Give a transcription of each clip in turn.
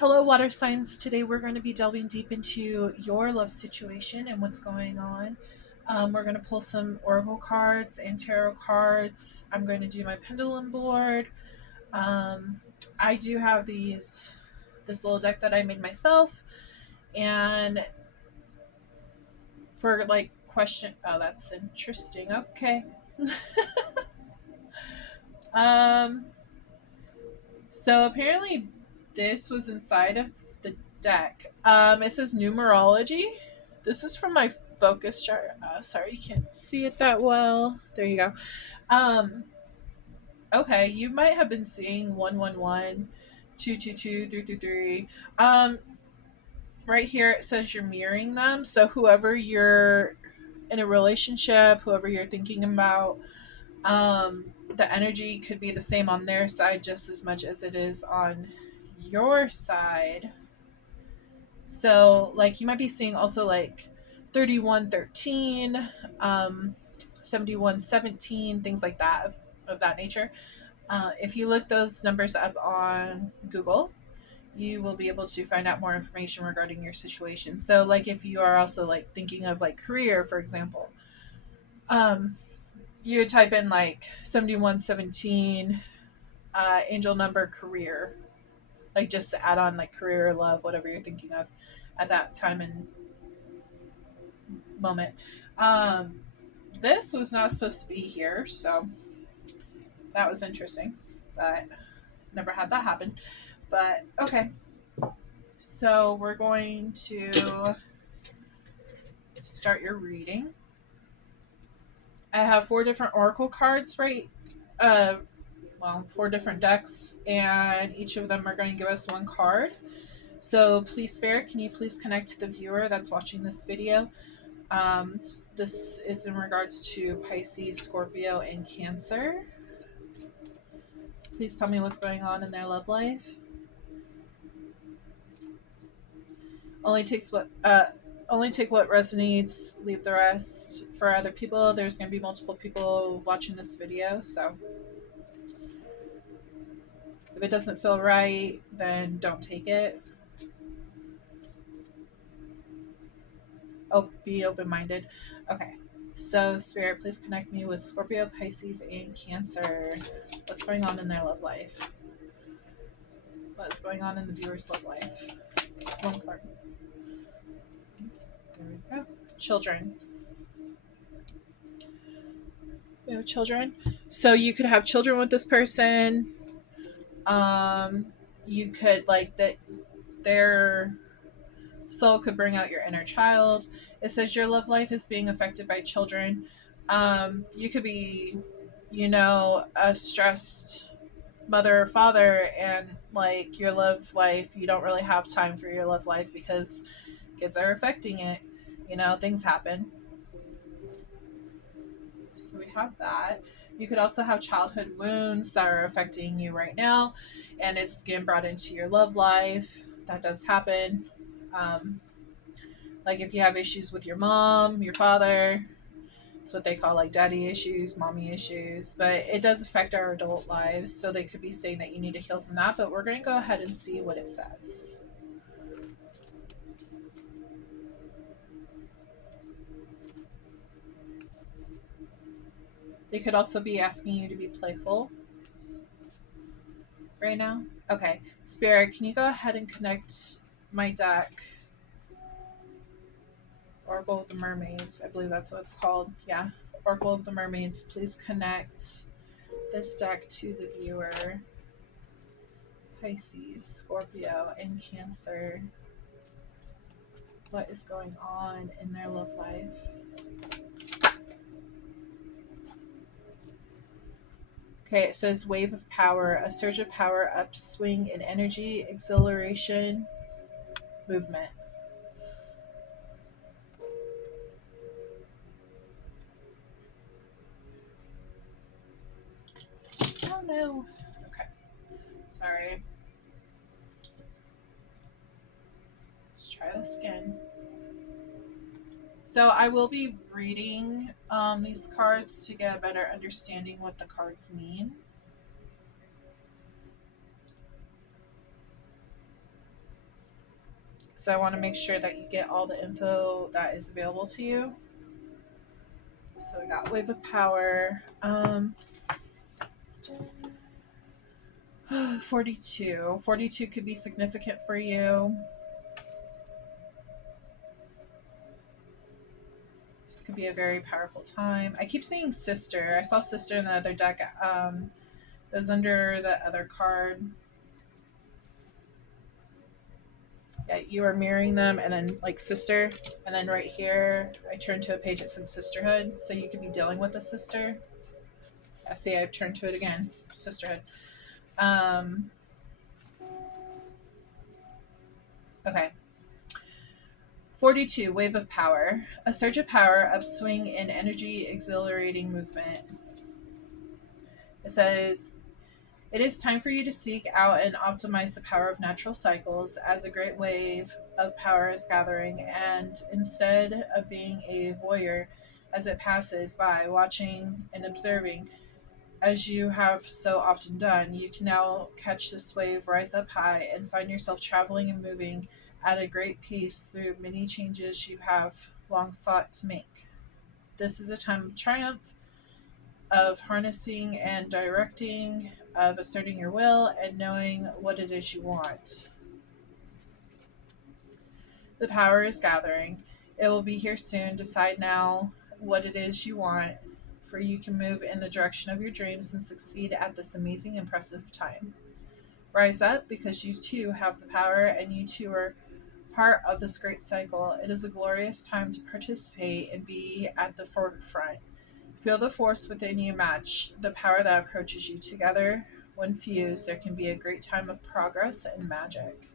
Hello, water signs. Today we're going to be delving deep into your love situation and what's going on. We're going to pull some oracle cards and tarot cards. I'm going to do my pendulum board. Um, I do have this little deck that I made myself, and for like question. Oh, that's interesting. Okay. um. So apparently, this was inside of the deck. It says numerology. This is from my focus chart. Sorry, you can't see it that well. There you go. Um, okay, you might have been seeing 111, 222, 333. Right here it says you're mirroring them. So whoever you're in a relationship, whoever you're thinking about, the energy could be the same on their side just as much as it is on your side. So, like, you might be seeing also like 3113, 7117, things like that of that nature. If you look those numbers up on Google, you will be able to find out more information regarding your situation. So, like, if you are also like thinking of like career, for example, um, you would type in like 7117, angel number career, like just to add on like career or love, whatever you're thinking of at that time and moment. Um, this was not supposed to be here, so that was interesting, but never had that happen. But okay, so we're going to start your reading. I have four different oracle cards, right? Uh, four different decks, and each of them are going to give us one card. So please, Spirit, can you please connect to the viewer that's watching this video? This is in regards to Pisces, Scorpio, and Cancer. Please tell me what's going on in their love life. Only takes what only take what resonates, leave the rest for other people. There's going to be multiple people watching this video, so if it doesn't feel right, then don't take it. Oh, be open-minded. Okay. So, Spirit, please connect me with Scorpio, Pisces, and Cancer. What's going on in their love life? What's going on in the viewer's love life? One card. There we go. Children. We have children. So you could have children with this person. Um, you could like that their soul could bring out your inner child. It says your love life is being affected by children. You could be, a stressed mother or father, and like your love life, you don't really have time for your love life because kids are affecting it. Things happen. So we have that. You could also have childhood wounds that are affecting you right now, and it's getting brought into your love life. That does happen. Um, like if you have issues with your mom, your father, it's what they call like daddy issues, mommy issues, but it does affect our adult lives. So they could be saying that you need to heal from that, but we're going to go ahead and see what it says. They could also be asking you to be playful right now. Okay, Spirit, can you go ahead and connect my deck, Oracle of the Mermaids? I believe that's what it's called. Yeah, Oracle of the Mermaids. Please connect this deck to the viewer. Pisces, Scorpio, and Cancer. What is going on in their love life? Okay, it says wave of power, a surge of power, upswing in energy, exhilaration, movement. Oh no. Okay. Sorry. Let's try this again. So I will be reading these cards to get a better understanding what the cards mean. because I want to make sure that you get all the info that is available to you. So we got Wave of Power. 42. 42 could be significant for you. This could be a very powerful time. I keep seeing Sister. I saw Sister in the other deck. It was under the other card. Yeah, you are mirroring them, and then like Sister, and then right here I turned to a page that said Sisterhood, so you could be dealing with a sister. Yeah, see, I've turned to it again. Sisterhood. Um, okay. 42, Wave of Power. A surge of power, upswing in energy, exhilarating movement. It says, it is time for you to seek out and optimize the power of natural cycles as a great wave of power is gathering, and instead of being a voyeur as it passes by, watching and observing, as you have so often done, you can now catch this wave rise up high and find yourself traveling and moving at a great pace through many changes you have long sought to make. This is a time of triumph, of harnessing and directing, of asserting your will and knowing what it is you want. The power is gathering. It will be here soon. Decide now what it is you want, for you can move in the direction of your dreams and succeed at this amazing, impressive time. Rise up because you too have the power and you too are part of this great cycle. It is a glorious time to participate and be at the forefront. Feel the force within you match the power that approaches you. Together, when fused, there can be a great time of progress and magic.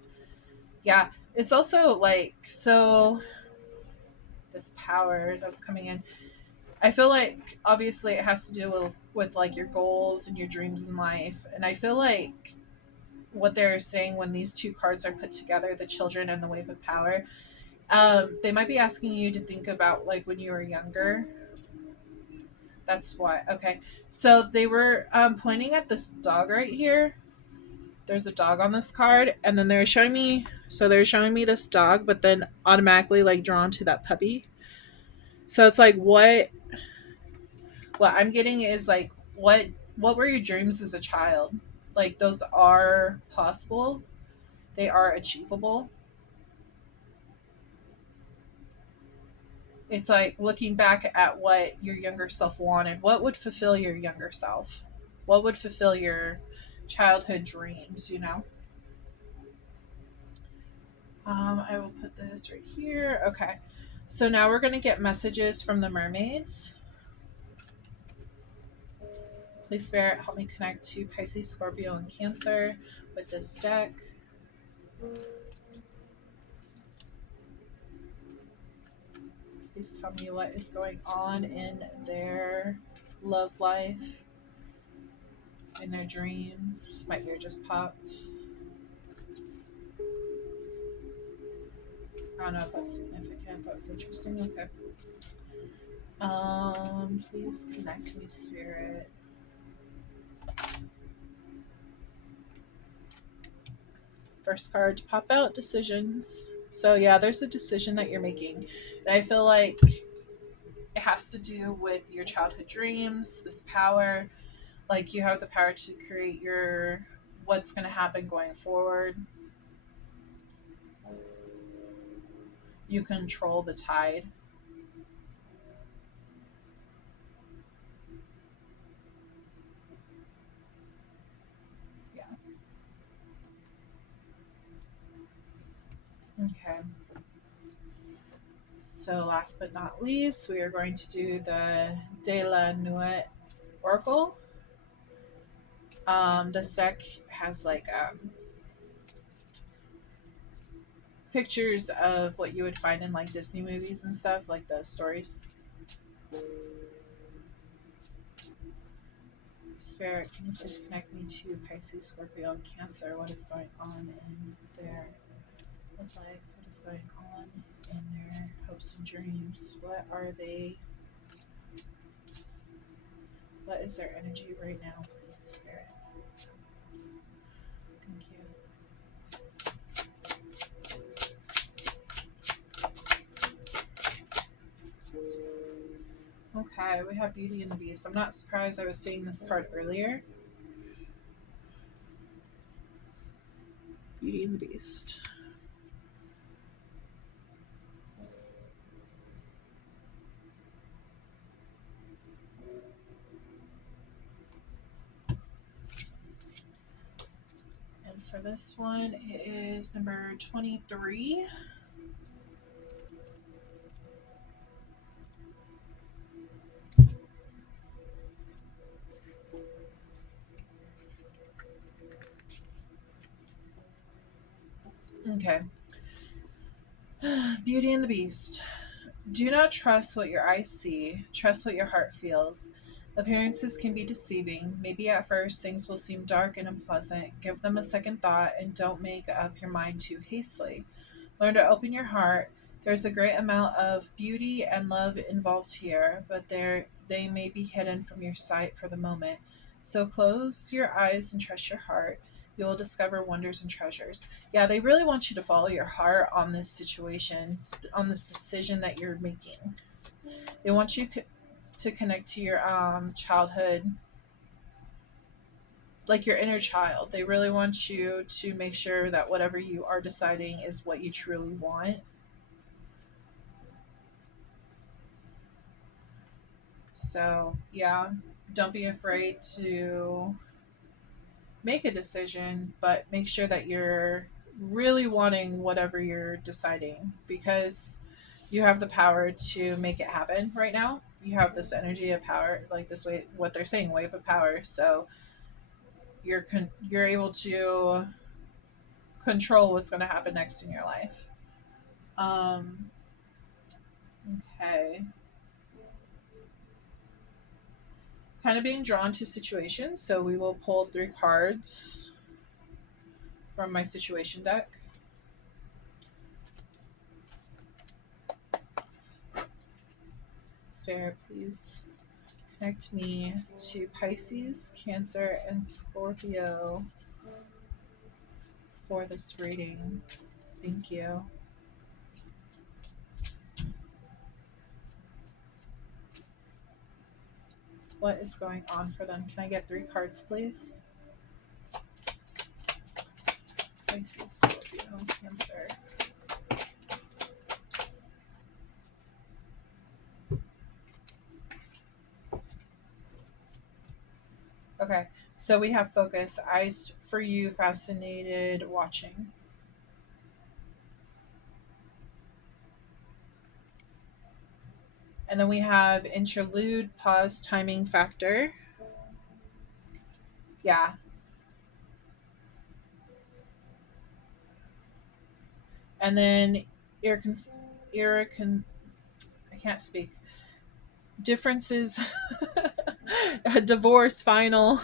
Yeah, it's also like, so this power that's coming in, I feel like obviously it has to do with like your goals and your dreams in life. And I feel like what they're saying when these two cards are put together, the children and the wave of power, they might be asking you to think about like when you were younger. That's why. Okay. So they were pointing at this dog right here. There's a dog on this card, and then they're showing me this dog, but then automatically like drawn to that puppy. So it's like what I'm getting is like what were your dreams as a child? Like those are possible. They are achievable. It's like looking back at what your younger self wanted. What would fulfill your younger self? What would fulfill your childhood dreams, you know? I will put this right here. Okay. So now we're going to get messages from the mermaids. Please, Spirit, help me connect to Pisces, Scorpio, and Cancer with this deck. Please tell me what is going on in their love life, in their dreams. My ear just popped. I don't know if that's significant. That was interesting. Okay. Please connect me, Spirit. First card to pop out, decisions. So yeah, there's a decision that you're making. And I feel like it has to do with your childhood dreams, this power. Like you have the power to create your what's gonna happen going forward. You control the tide. Yeah. Okay. So last but not least, we are going to do the De La Nuit Oracle. This deck has like pictures of what you would find in like Disney movies and stuff, like the stories. Spirit, can you please connect me to Pisces, Scorpio, and Cancer? What is going on in their life? What is going on in their hopes and dreams? What are they? What is their energy right now, please, Spirit? Thank you. Okay, we have Beauty and the Beast. I'm not surprised I was seeing this card earlier. Beauty and the Beast. And for this one, it is number 23. Okay. Beauty and the Beast. Do not trust what your eyes see, trust what your heart feels. Appearances can be deceiving. Maybe at first things will seem dark and unpleasant. Give them a second thought and don't make up your mind too hastily. Learn to open your heart. There's a great amount of beauty and love involved here, but they may be hidden from your sight for the moment. So close your eyes and trust your heart. You will discover wonders and treasures. Yeah, they really want you to follow your heart on this situation, on this decision that you're making. They want you to connect to your childhood, like your inner child. They really want you to make sure that whatever you are deciding is what you truly want. So, yeah, don't be afraid to make a decision, but make sure that you're really wanting whatever you're deciding, because you have the power to make it happen right now. You have this energy of power, like this way, what they're saying, wave of power. So you're able to control what's going to happen next in your life. Um, okay. Kind of being drawn to situations, so we will pull 3 cards from my situation deck. Spirit, please connect me to Pisces, Cancer, and Scorpio for this reading. Thank you. What is going on for them? Can I get 3 cards, please? Pisces, Scorpio, Cancer. Okay, so we have focus, eyes for you, fascinated, watching. And then we have interlude, pause, timing, factor. Yeah. And then irrecon, irrecon, I can't speak. Differences, a divorce, final,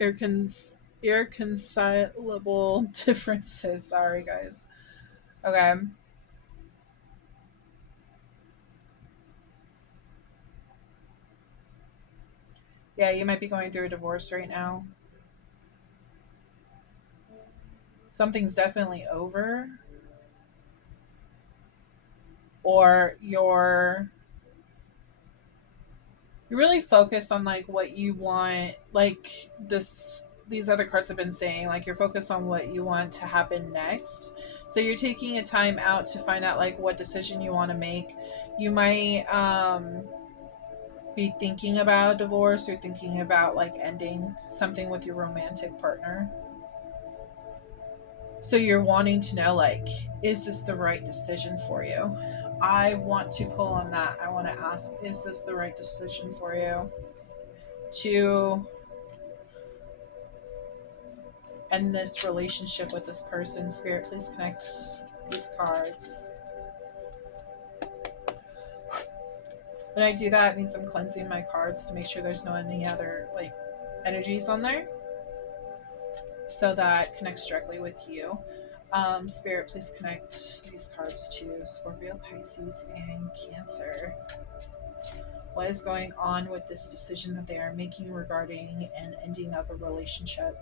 irreconcilable differences. Sorry, guys. Okay. Yeah, you might be going through a divorce right now. Something's definitely over, or you're really focused on like what you want, like these other cards have been saying, like you're focused on what you want to happen next. So you're taking a time out to find out like what decision you want to make. You might be thinking about divorce or thinking about like ending something with your romantic partner. So you're wanting to know, like, is this the right decision for you? I want to pull on that. I want to ask, is this the right decision for you to end this relationship with this person? Spirit, please connect these cards. When I do that, it means I'm cleansing my cards to make sure there's no any other like energies on there, so that connects directly with you. Spirit, please connect these cards to Scorpio, Pisces, and Cancer. What is going on with this decision that they are making regarding an ending of a relationship?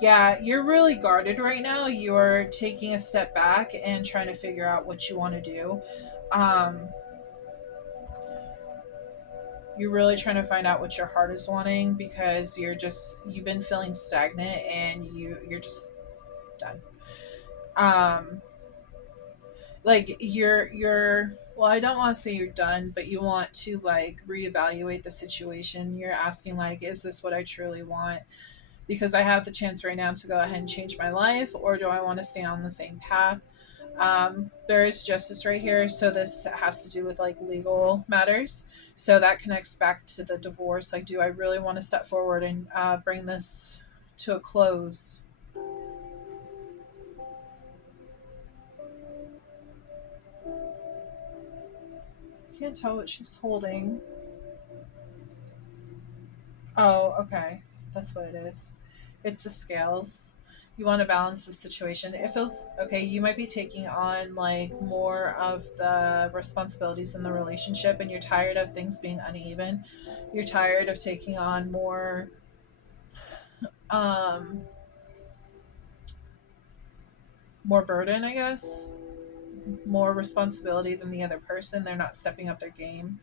Yeah, you're really guarded right now. You're taking a step back and trying to figure out what you want to do. Um, you're really trying to find out what your heart is wanting because you've been feeling stagnant and you're just done. Um, like you're well, I don't want to say you're done, but you want to like reevaluate the situation. You're asking like, is this what I truly want? Because I have the chance right now to go ahead and change my life, or do I want to stay on the same path? There is justice right here, so this has to do with like legal matters. So that connects back to the divorce. Like, do I really want to step forward and bring this to a close? I can't tell what she's holding. Oh, okay. That's what it is. It's the scales. You want to balance the situation. It feels okay. You might be taking on like more of the responsibilities in the relationship, and you're tired of things being uneven. You're tired of taking on um, more burden, I guess, more responsibility than the other person. They're not stepping up their game.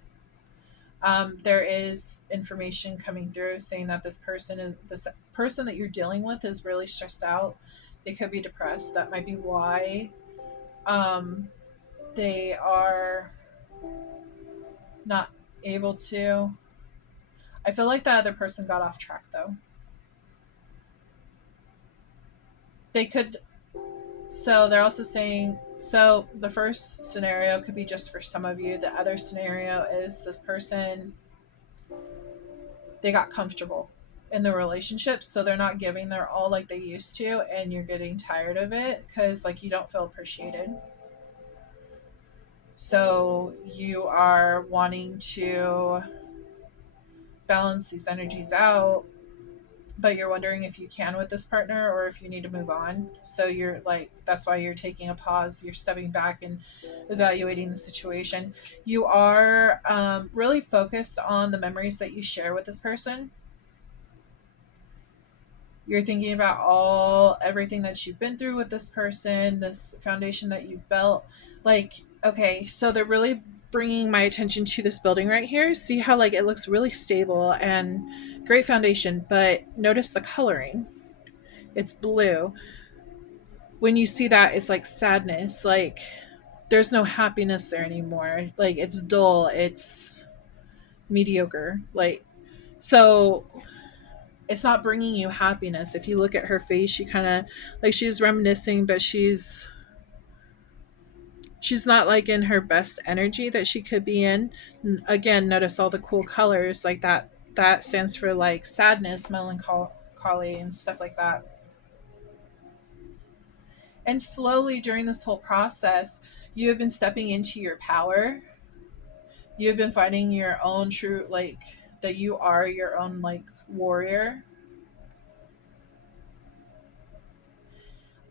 There is information coming through saying that this person that you're dealing with is really stressed out. They could be depressed. That might be why um, they are not able to. I feel like that other person got off track though. They could. So they're also saying. So the first scenario could be just for some of you. The other scenario is this person, they got comfortable in the relationship, so they're not giving their all like they used to, and you're getting tired of it because like you don't feel appreciated. So you are wanting to balance these energies out, but you're wondering if you can with this partner or if you need to move on. So you're like, that's why you're taking a pause. You're stepping back and evaluating the situation. You are really focused on the memories that you share with this person. You're thinking about all everything that you've been through with this person, this foundation that you've built. Like, okay, so they're really bringing my attention to this building right here. See how like it looks really stable and great foundation, but notice the coloring. It's blue. When you see that, it's like sadness. Like there's no happiness there anymore. Like it's dull. It's mediocre. Like so it's not bringing you happiness. If you look at her face, she kind of like she's reminiscing, but she's not like in her best energy that she could be in. Again, notice all the cool colors like that. That stands for like sadness, melancholy, and stuff like that. And slowly during this whole process, you have been stepping into your power. You have been finding your own true like that you are your own like warrior.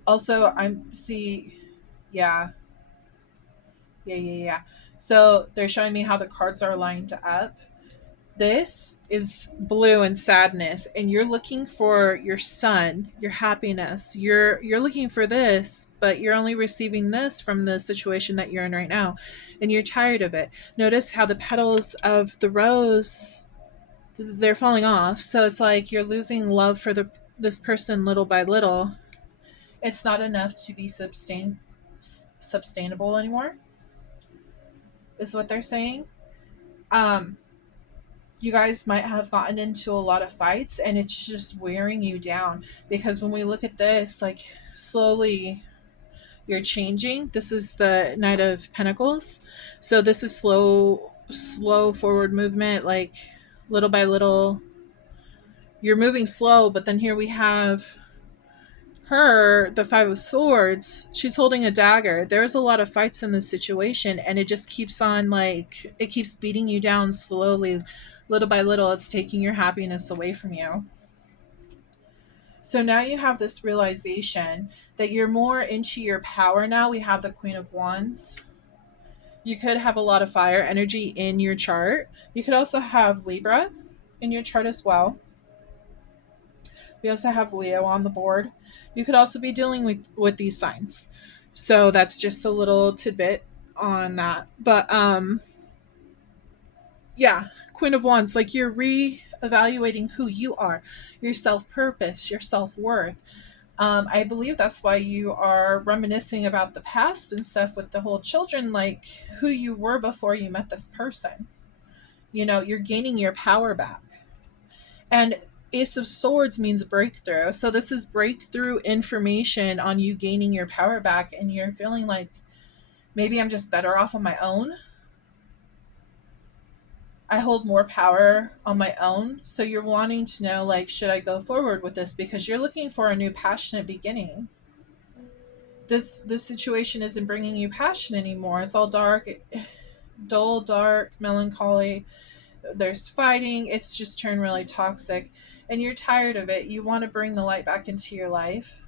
Also, I'm see, yeah, yeah. So they're showing me how the cards are lined up. This is blue and sadness, and you're looking for your sun, your happiness. You're looking for this, but you're only receiving this from the situation that you're in right now, and you're tired of it. Notice how the petals of the rose they're falling off. So it's like you're losing love for this person little by little. It's not enough to be sustainable anymore, is what they're saying. Um, you guys might have gotten into a lot of fights and it's just wearing you down because when we look at this, like slowly you're changing. This is the Knight of Pentacles. So this is slow forward movement, like little by little. You're moving slow, but then here we have her, the Five of Swords. She's holding a dagger. There's a lot of fights in this situation, and it just keeps on like it keeps beating you down slowly, little by little. It's taking your happiness away from you. So now you have this realization that you're more into your power now. We have the Queen of Wands. You could have a lot of fire energy in your chart. You could also have Libra in your chart as well. We also have Leo on the board. You could also be dealing with these signs. So that's just a little tidbit on that. But yeah, Queen of Wands, like you're re-evaluating who you are, your self-purpose, your self-worth. I believe that's why you are reminiscing about the past and stuff with the whole children, like who you were before you met this person. You know, you're gaining your power back. And Ace of Swords means breakthrough. So this is breakthrough information on you gaining your power back, and you're feeling like maybe I'm just better off on my own. I hold more power on my own. So you're wanting to know, like, should I go forward with this? Because you're looking for a new passionate beginning. This situation isn't bringing you passion anymore. It's all dark, dull, dark, melancholy. There's fighting. It's just turned really toxic, and you're tired of it. You want to bring the light back into your life.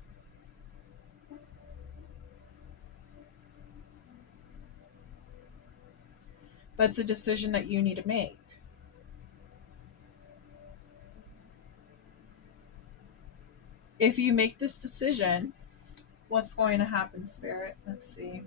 But it's a decision that you need to make. If you make this decision, what's going to happen, Spirit? Let's see.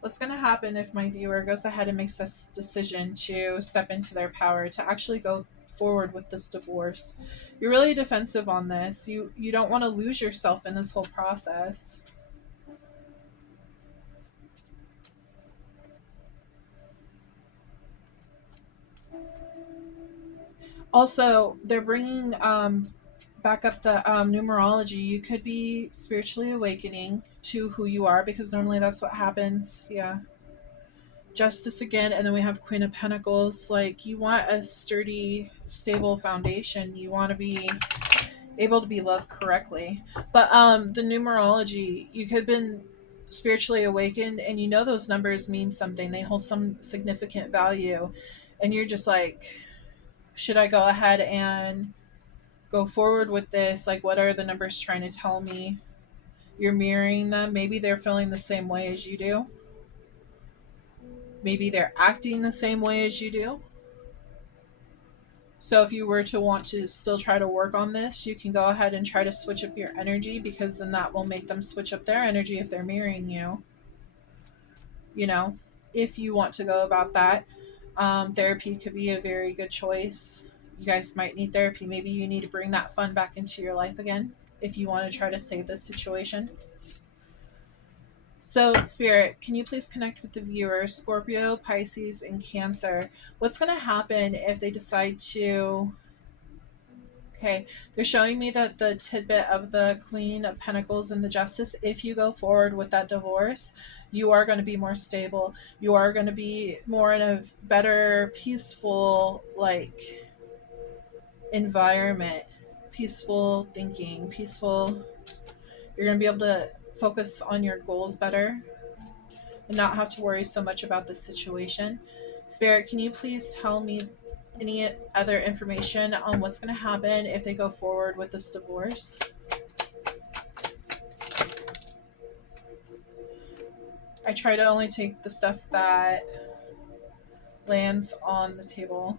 What's going to happen if my viewer goes ahead and makes this decision to step into their power, to actually go forward with this divorce? You're really defensive on this. You don't want to lose yourself in this whole process. Also, they're bringing back up the numerology. You could be spiritually awakening to who you are, because normally that's what happens. Yeah. Justice again, and then we have Queen of Pentacles. Like, you want a sturdy, stable foundation. You want to be able to be loved correctly. But the numerology, you could have been spiritually awakened, and you know those numbers mean something. They hold some significant value, and you're just like, should I go ahead and go forward with this? Like, what are the numbers trying to tell me? You're mirroring them. Maybe they're feeling the same way as you do. Maybe they're acting the same way as you do. So if you were to want to still try to work on this, you can go ahead and try to switch up your energy, because then that will make them switch up their energy if they're mirroring you. You know, if you want to go about that, therapy could be a very good choice. You guys might need therapy. Maybe you need to bring that fun back into your life again if you want to try to save this situation. So, Spirit, can you please connect with the viewer, Scorpio, Pisces, and Cancer? What's going to happen if they decide to... Okay, they're showing me that the tidbit of the Queen of Pentacles and the Justice, if you go forward with that divorce, you are going to be more stable. You are going to be more in a better, peaceful, like, environment, peaceful thinking, peaceful. You're going to be able to focus on your goals better and not have to worry so much about this situation. Spirit, can you please tell me any other information on what's going to happen if they go forward with this divorce? I try to only take the stuff that lands on the table.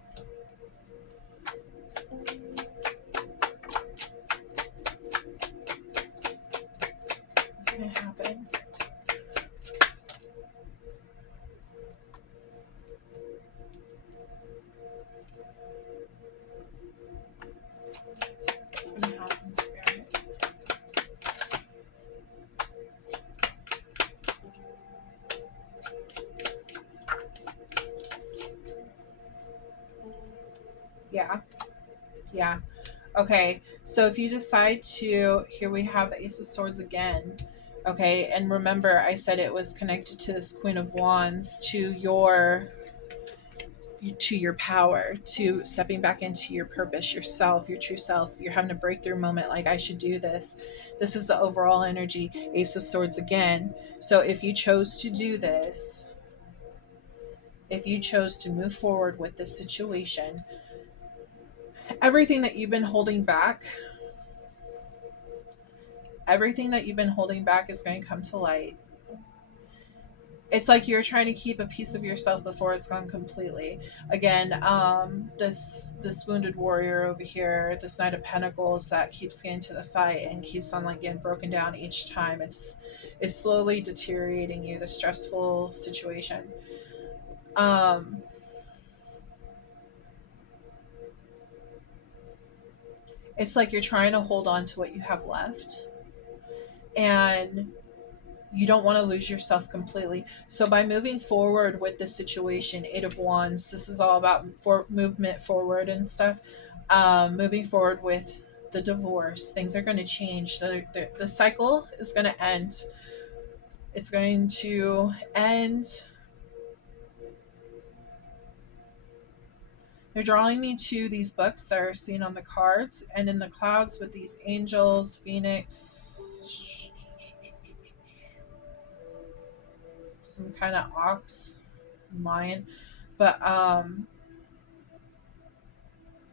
What's going to happen? What's going to happen, Spirit? Yeah. Yeah. Okay. So if you decide to, here we have Ace of Swords again. Okay. And remember, I said it was connected to this Queen of Wands, to your power, to stepping back into your purpose, yourself, your true self. You're having a breakthrough moment, like, I should do this. This is the overall energy. Ace of Swords again. So if you chose to do this, if you chose to move forward with this situation, everything that you've been holding back, everything that you've been holding back is going to come to light. It's like you're trying to keep a piece of yourself before it's gone completely. Again, this wounded warrior over here, this Knight of Pentacles that keeps getting to the fight and keeps on like getting broken down each time. It's slowly deteriorating you, the stressful situation. Um, it's like you're trying to hold on to what you have left, and you don't want to lose yourself completely. So by moving forward with the situation, Eight of Wands, this is all about movement forward and stuff. Moving forward with the divorce, things are going to change. The cycle is going to end. It's going to end. They're drawing me to these books that are seen on the cards and in the clouds with these angels, phoenix, some kind of ox, lion. But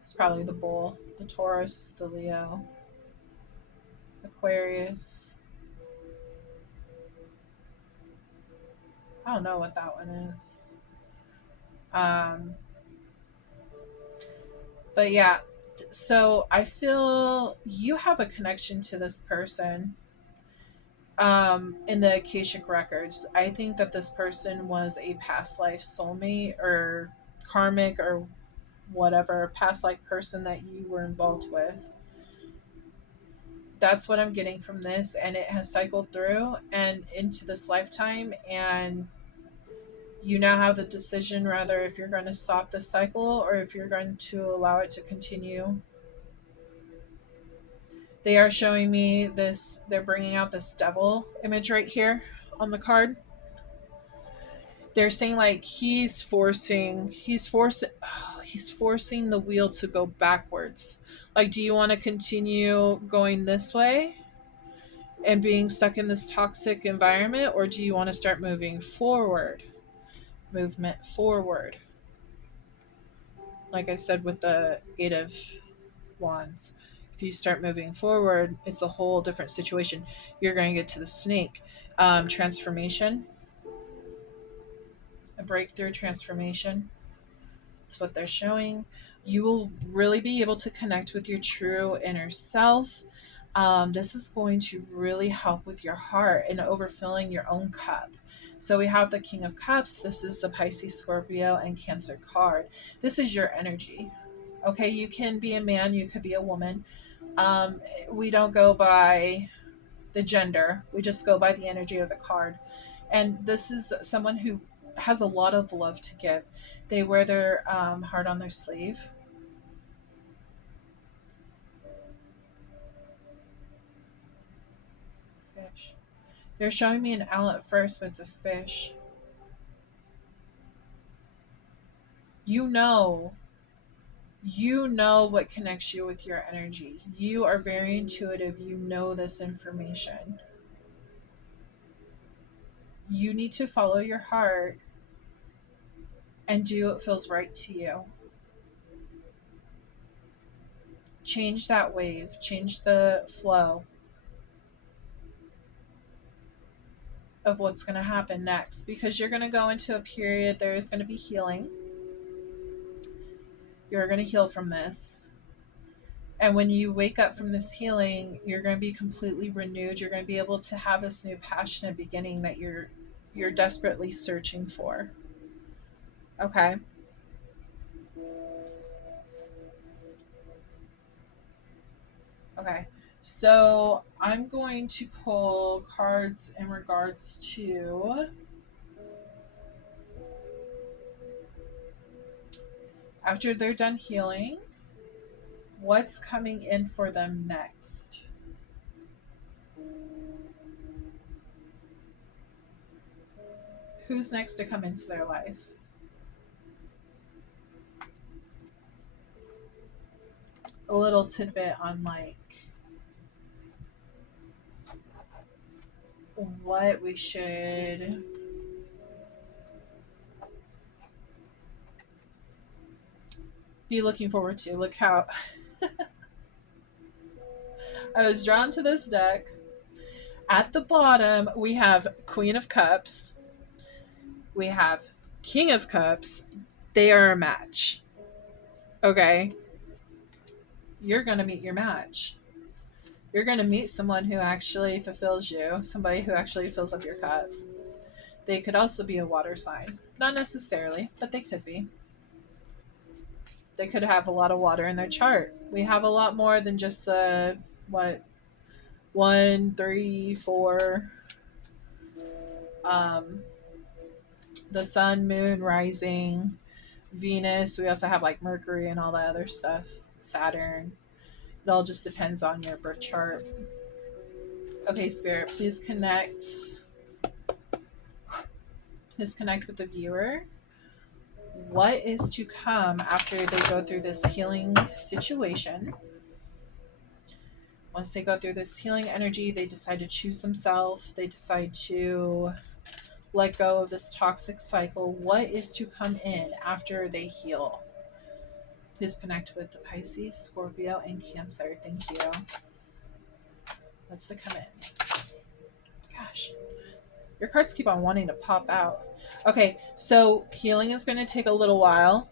it's probably the bull, the Taurus, the Leo, Aquarius. I don't know what that one is. Um, but yeah, so I feel you have a connection to this person in the Akashic records. I think that this person was a past life soulmate or karmic or whatever past life person that you were involved with. That's what I'm getting from this, and it has cycled through and into this lifetime, and you now have the decision rather if you're going to stop the cycle or if you're going to allow it to continue. They are showing me this, they're bringing out this devil image right here on the card. They're saying like he's forcing the wheel to go backwards. Like, do you want to continue going this way and being stuck in this toxic environment, or do you want to start moving forward? Movement forward. Like I said with the Eight of Wands, if you start moving forward, it's a whole different situation. You're going to get to the snake. Transformation, a breakthrough transformation. That's what they're showing. You will really be able to connect with your true inner self. This is going to really help with your heart and overfilling your own cup. So we have the King of Cups. This is the Pisces, Scorpio, and Cancer card. This is your energy. Okay, you can be a man, you could be a woman. Um, we don't go by the gender, we just go by the energy of the card. And this is someone who has a lot of love to give. They wear their heart on their sleeve. Fish. They're showing me an owl at first, but it's a fish. You know, you know what connects you with your energy. You are very intuitive. You know this information. You need to follow your heart and do what feels right to you. Change that wave, change the flow of what's going to happen next, because you're going to go into a period, there's going to be healing. You're going to heal from this. And when you wake up from this healing, you're going to be completely renewed. You're going to be able to have this new passionate beginning that you're desperately searching for. Okay. Okay. So I'm going to pull cards in regards to after they're done healing, what's coming in for them next. Who's next to come into their life? A little tidbit on like what we should be looking forward to. Look how I was drawn to this deck. At the bottom, we have Queen of Cups. We have King of Cups. They are a match. Okay? You're going to meet your match. You're going to meet someone who actually fulfills you, somebody who actually fills up your cup. They could also be a water sign. Not necessarily, but they could be. They could have a lot of water in their chart. We have a lot more than just the, what, 1, 3, 4, the sun, moon, rising, Venus. We also have like Mercury and all that other stuff, Saturn. It all just depends on your birth chart. Okay, Spirit, please connect. Please connect with the viewer. What is to come after they go through this healing situation? Once they go through this healing energy, they decide to choose themselves. They decide to let go of this toxic cycle. What is to come in after they heal? Please connect with the Pisces, Scorpio, and Cancer. Thank you. What's to come in? Gosh, your cards keep on wanting to pop out. Okay, so healing is going to take a little while.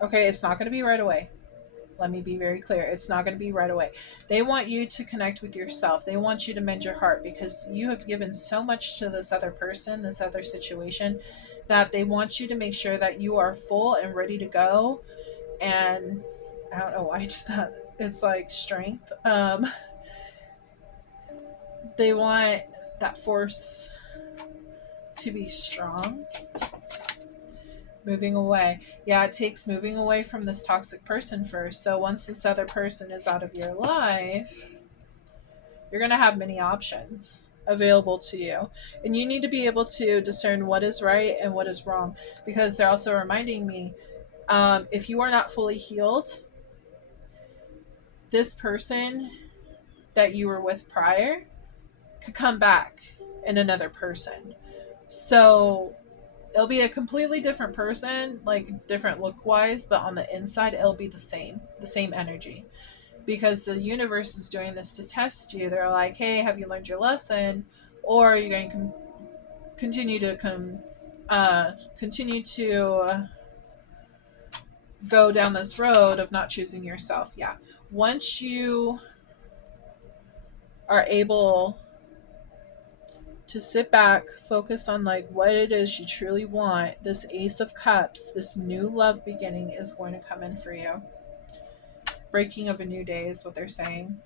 Okay, it's not going to be right away. Let me be very clear. It's not going to be right away. They want you to connect with yourself. They want you to mend your heart because you have given so much to this other person, this other situation, that they want you to make sure that you are full and ready to go. And I don't know why it's that. It's like strength. They want that force to be strong. Moving away. Yeah, it takes moving away from this toxic person first. So once this other person is out of your life, you're going to have many options available to you. And you need to be able to discern what is right and what is wrong. Because they're also reminding me, if you are not fully healed, this person that you were with prior could come back in another person. So it'll be a completely different person, like different look wise, but on the inside it'll be the same energy, because the universe is doing this to test you. They're like, hey, have you learned your lesson, or are you going to continue to go down this road of not choosing yourself? Yeah, once you are able to sit back, focus on like what it is you truly want, this Ace of Cups, this new love beginning is going to come in for you. Breaking of a new day is what they're saying.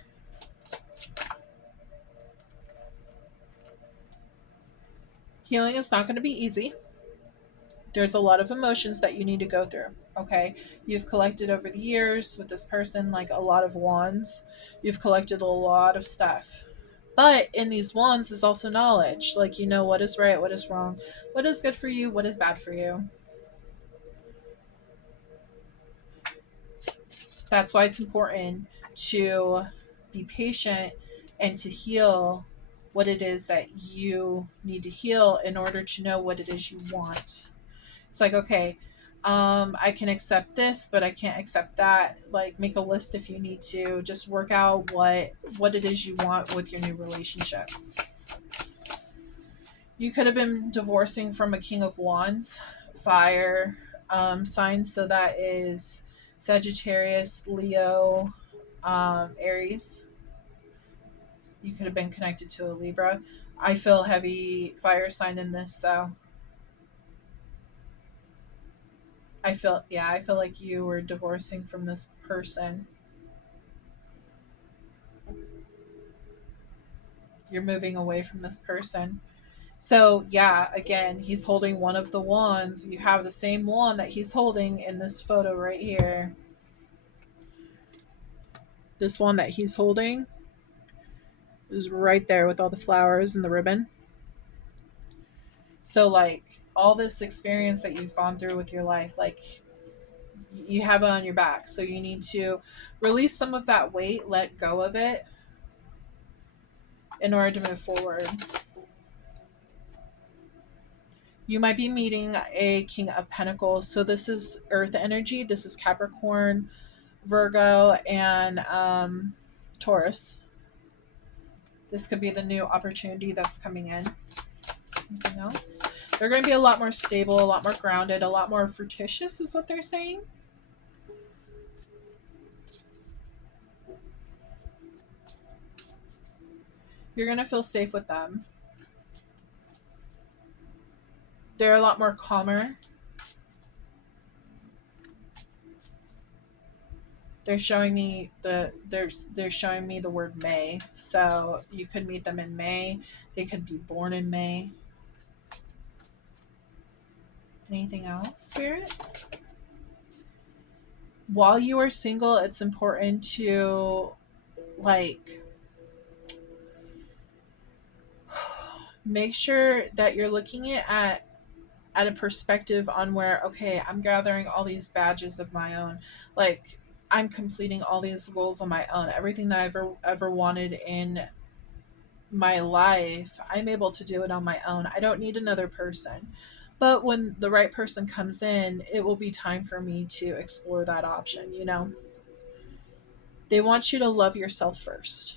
Healing is not going to be easy. There's a lot of emotions that you need to go through. Okay, you've collected over the years with this person like a lot of wands. You've collected a lot of stuff. But in these wands is also knowledge. Like, you know what is right, what is wrong, what is good for you, what is bad for you. That's why it's important to be patient and to heal what it is that you need to heal in order to know what it is you want. It's like, okay, I can accept this, but I can't accept that. Like, make a list if you need to. Just work out what it is you want with your new relationship. You could have been divorcing from a King of Wands, fire sign, so that is Sagittarius, Leo, Aries. You could have been connected to a Libra. I feel heavy fire sign in this, so I feel like you were divorcing from this person. You're moving away from this person. So yeah, again, he's holding one of the wands. You have the same wand that he's holding in this photo right here. This wand that he's holding is right there with all the flowers and the ribbon. So like all this experience that you've gone through with your life, like you have it on your back. So you need to release some of that weight, let go of it in order to move forward. You might be meeting a King of Pentacles. So this is Earth energy. This is Capricorn, Virgo, and Taurus. This could be the new opportunity that's coming in. Anything else? They're going to be a lot more stable, a lot more grounded, a lot more fruititious is what they're saying. You're going to feel safe with them. They're a lot more calmer. They're showing me they're showing me the word May. So you could meet them in May. They could be born in May. Anything else, Spirit? While you are single, it's important to like make sure that you're looking at a perspective on where, okay, I'm gathering all these badges of my own. Like I'm completing all these goals on my own. Everything that I've ever wanted in my life, I'm able to do it on my own. I don't need another person. But when the right person comes in, it will be time for me to explore that option, you know? They want you to love yourself first.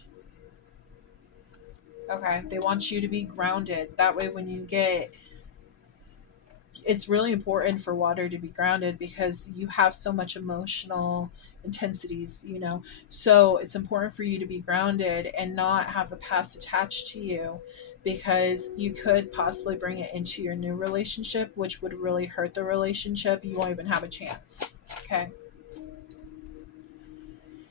Okay? They want you to be grounded. That way, when you get, it's really important for water to be grounded because you have so much emotional intensities, you know. So it's important for you to be grounded and not have the past attached to you because you could possibly bring it into your new relationship, which would really hurt the relationship. You won't even have a chance. Okay.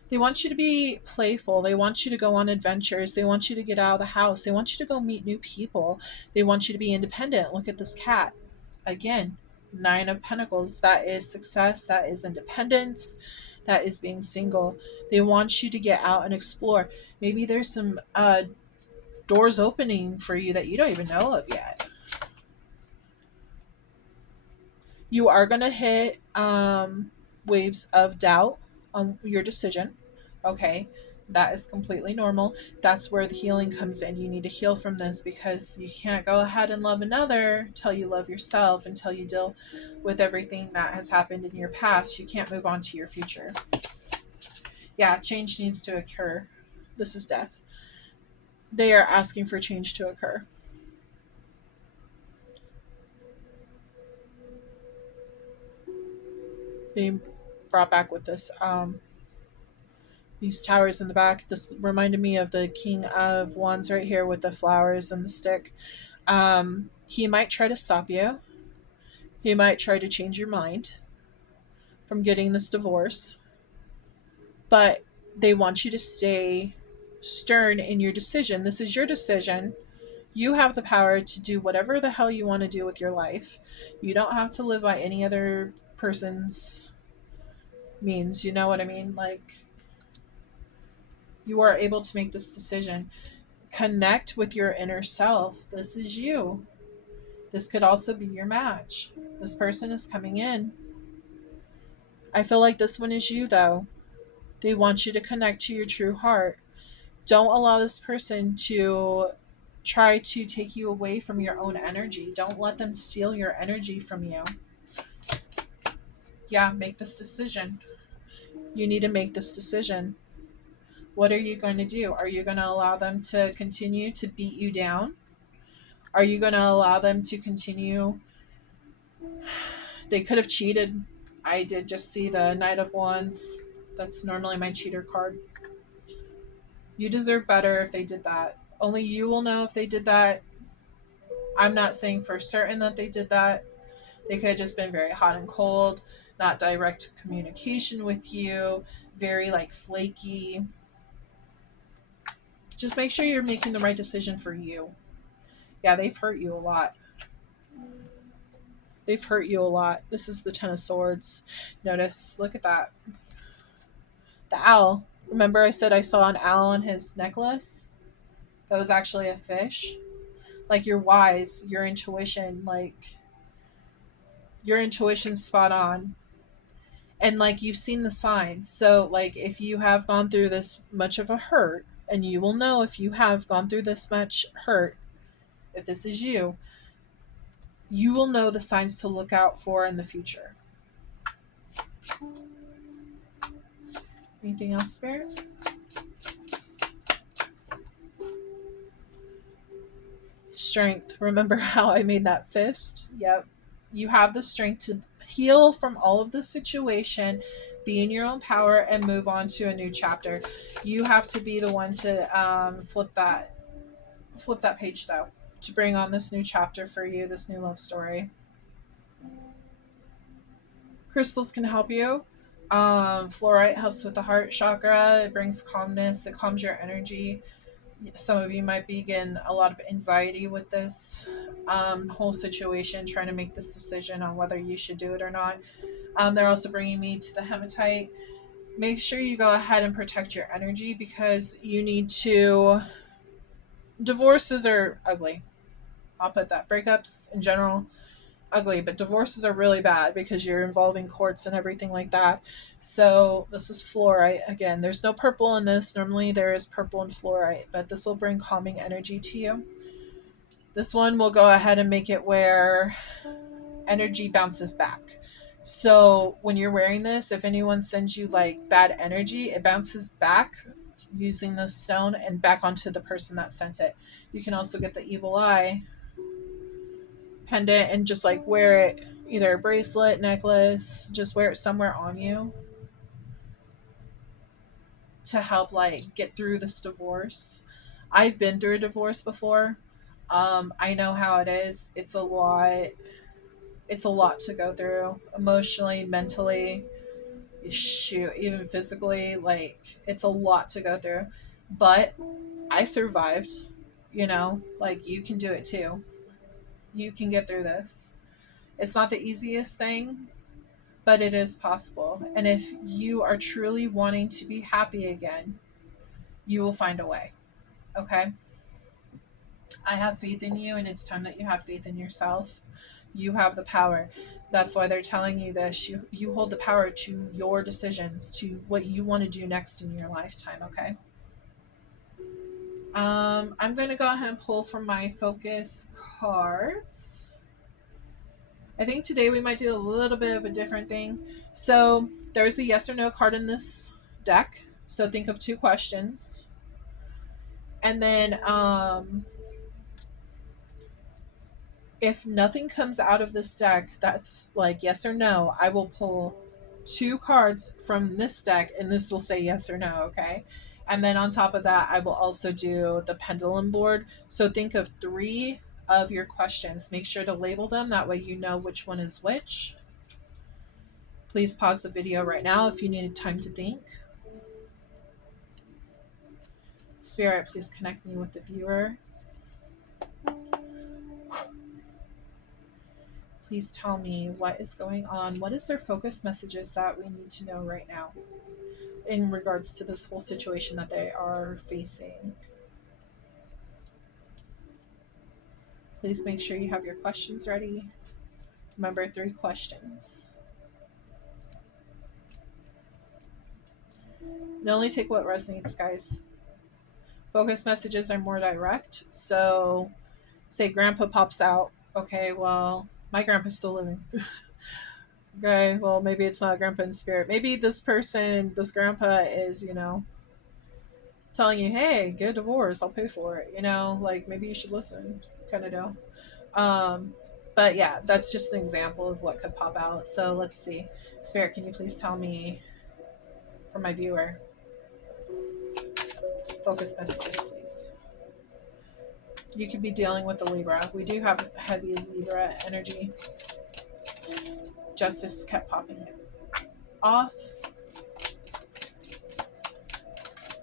They want you to be playful. They want you to go on adventures. They want you to get out of the house. They want you to go meet new people. They want you to be independent. Look at this cat. Again, Nine of Pentacles. That is success. That is independence. That is being single. They want you to get out and explore. Maybe there's some doors opening for you that you don't even know of yet. You are going to hit waves of doubt on your decision. Okay. That is completely normal. That's where the healing comes in. You need to heal from this because you can't go ahead and love another until you love yourself, until you deal with everything that has happened in your past. You can't move on to your future. Yeah, change needs to occur. This is death. They are asking for change to occur. Being brought back with this these towers in the back. This reminded me of the King of Wands right here with the flowers and the stick. He might try to stop you. He might try to change your mind from getting this divorce, but they want you to stay stern in your decision. This is your decision. You have the power to do whatever the hell you want to do with your life. You don't have to live by any other person's means. You know what I mean? Like, you are able to make this decision. Connect with your inner self. This is you. This could also be your match. This person is coming in. I feel like this one is you, though. They want you to connect to your true heart. Don't allow this person to try to take you away from your own energy. Don't let them steal your energy from you. Yeah, make this decision. You need to make this decision. What are you going to do? Are you going to allow them to continue to beat you down? Are you going to allow them to continue? They could have cheated. I did just see the Knight of Wands. That's normally my cheater card. You deserve better if they did that. Only you will know if they did that. I'm not saying for certain that they did that. They could have just been very hot and cold, not direct communication with you, very like flaky. Just make sure you're making the right decision for you. Yeah, they've hurt you a lot. They've hurt you a lot. This is the Ten of Swords. Notice, look at that. The owl. Remember I said I saw an owl on his necklace? That was actually a fish. Like, you're wise, your intuition, like, your intuition's spot on. And, like, you've seen the signs. So, like, if you have gone through this much of a hurt, and you will know if you have gone through this much hurt, if this is you, you will know the signs to look out for in the future. Anything else, Spirit? Strength. Remember how I made that fist? Yep. You have the strength to heal from all of the situation, be in your own power, and move on to a new chapter. You have to be the one to flip that page though, to bring on this new chapter for you, this new love story. Crystals can help you. Fluorite helps with the heart chakra. It brings calmness. It calms your energy. Some of you might be getting a lot of anxiety with this whole situation, trying to make this decision on whether you should do it or not. They're also bringing me to the hematite. Make sure you go ahead and protect your energy, because you need to. Divorces are ugly. I'll put that. Breakups in general, ugly, but divorces are really bad because you're involving courts and everything like that. So this is fluorite. Again, there's no purple in this. Normally there is purple and fluorite, but this will bring calming energy to you. This one will go ahead and make it where energy bounces back. So when you're wearing this, if anyone sends you like bad energy, it bounces back using the stone and back onto the person that sent it. You can also get the evil eye pendant and just like wear it, either a bracelet, necklace, just wear it somewhere on you to help like get through this divorce. I've been through a divorce before. I know how it is. It's a lot. It's a lot to go through emotionally, mentally, shoot, even physically. Like, it's a lot to go through. But I survived, like you can do it too. You can get through this. It's not the easiest thing, but it is possible. And if you are truly wanting to be happy again, you will find a way. Okay? I have faith in you, and it's time that you have faith in yourself. You have the power. That's why they're telling you this. You hold the power to your decisions, to what you want to do next in your lifetime, okay? I'm going to go ahead and pull from my focus cards. I think today we might do a little bit of a different thing. So there's a yes or no card in this deck. So think of 2 questions. And then if nothing comes out of this deck that's like yes or no, I will pull 2 cards from this deck, and this will say yes or no, okay? And then on top of that, I will also do the pendulum board. So think of 3 of your questions. Make sure to label them. That way you know which one is which. Please pause the video right now if you need time to think. Spirit, please connect me with the viewer. Please tell me what is going on. What is their focus messages that we need to know right now in regards to this whole situation that they are facing? Please make sure you have your questions ready. Remember, 3 questions. And only take what resonates, guys. Focus messages are more direct. So, say grandpa pops out. Okay, well, my grandpa's still living. Okay, well, maybe it's not grandpa in spirit. Maybe this grandpa is, telling you, hey, get a divorce, I'll pay for it. Like maybe you should listen, kind of deal. But yeah, that's just an example of what could pop out. So let's see. Spirit, can you please tell me, for my viewer, focus messages, please. You could be dealing with the Libra. We do have heavy Libra energy. Justice kept popping off.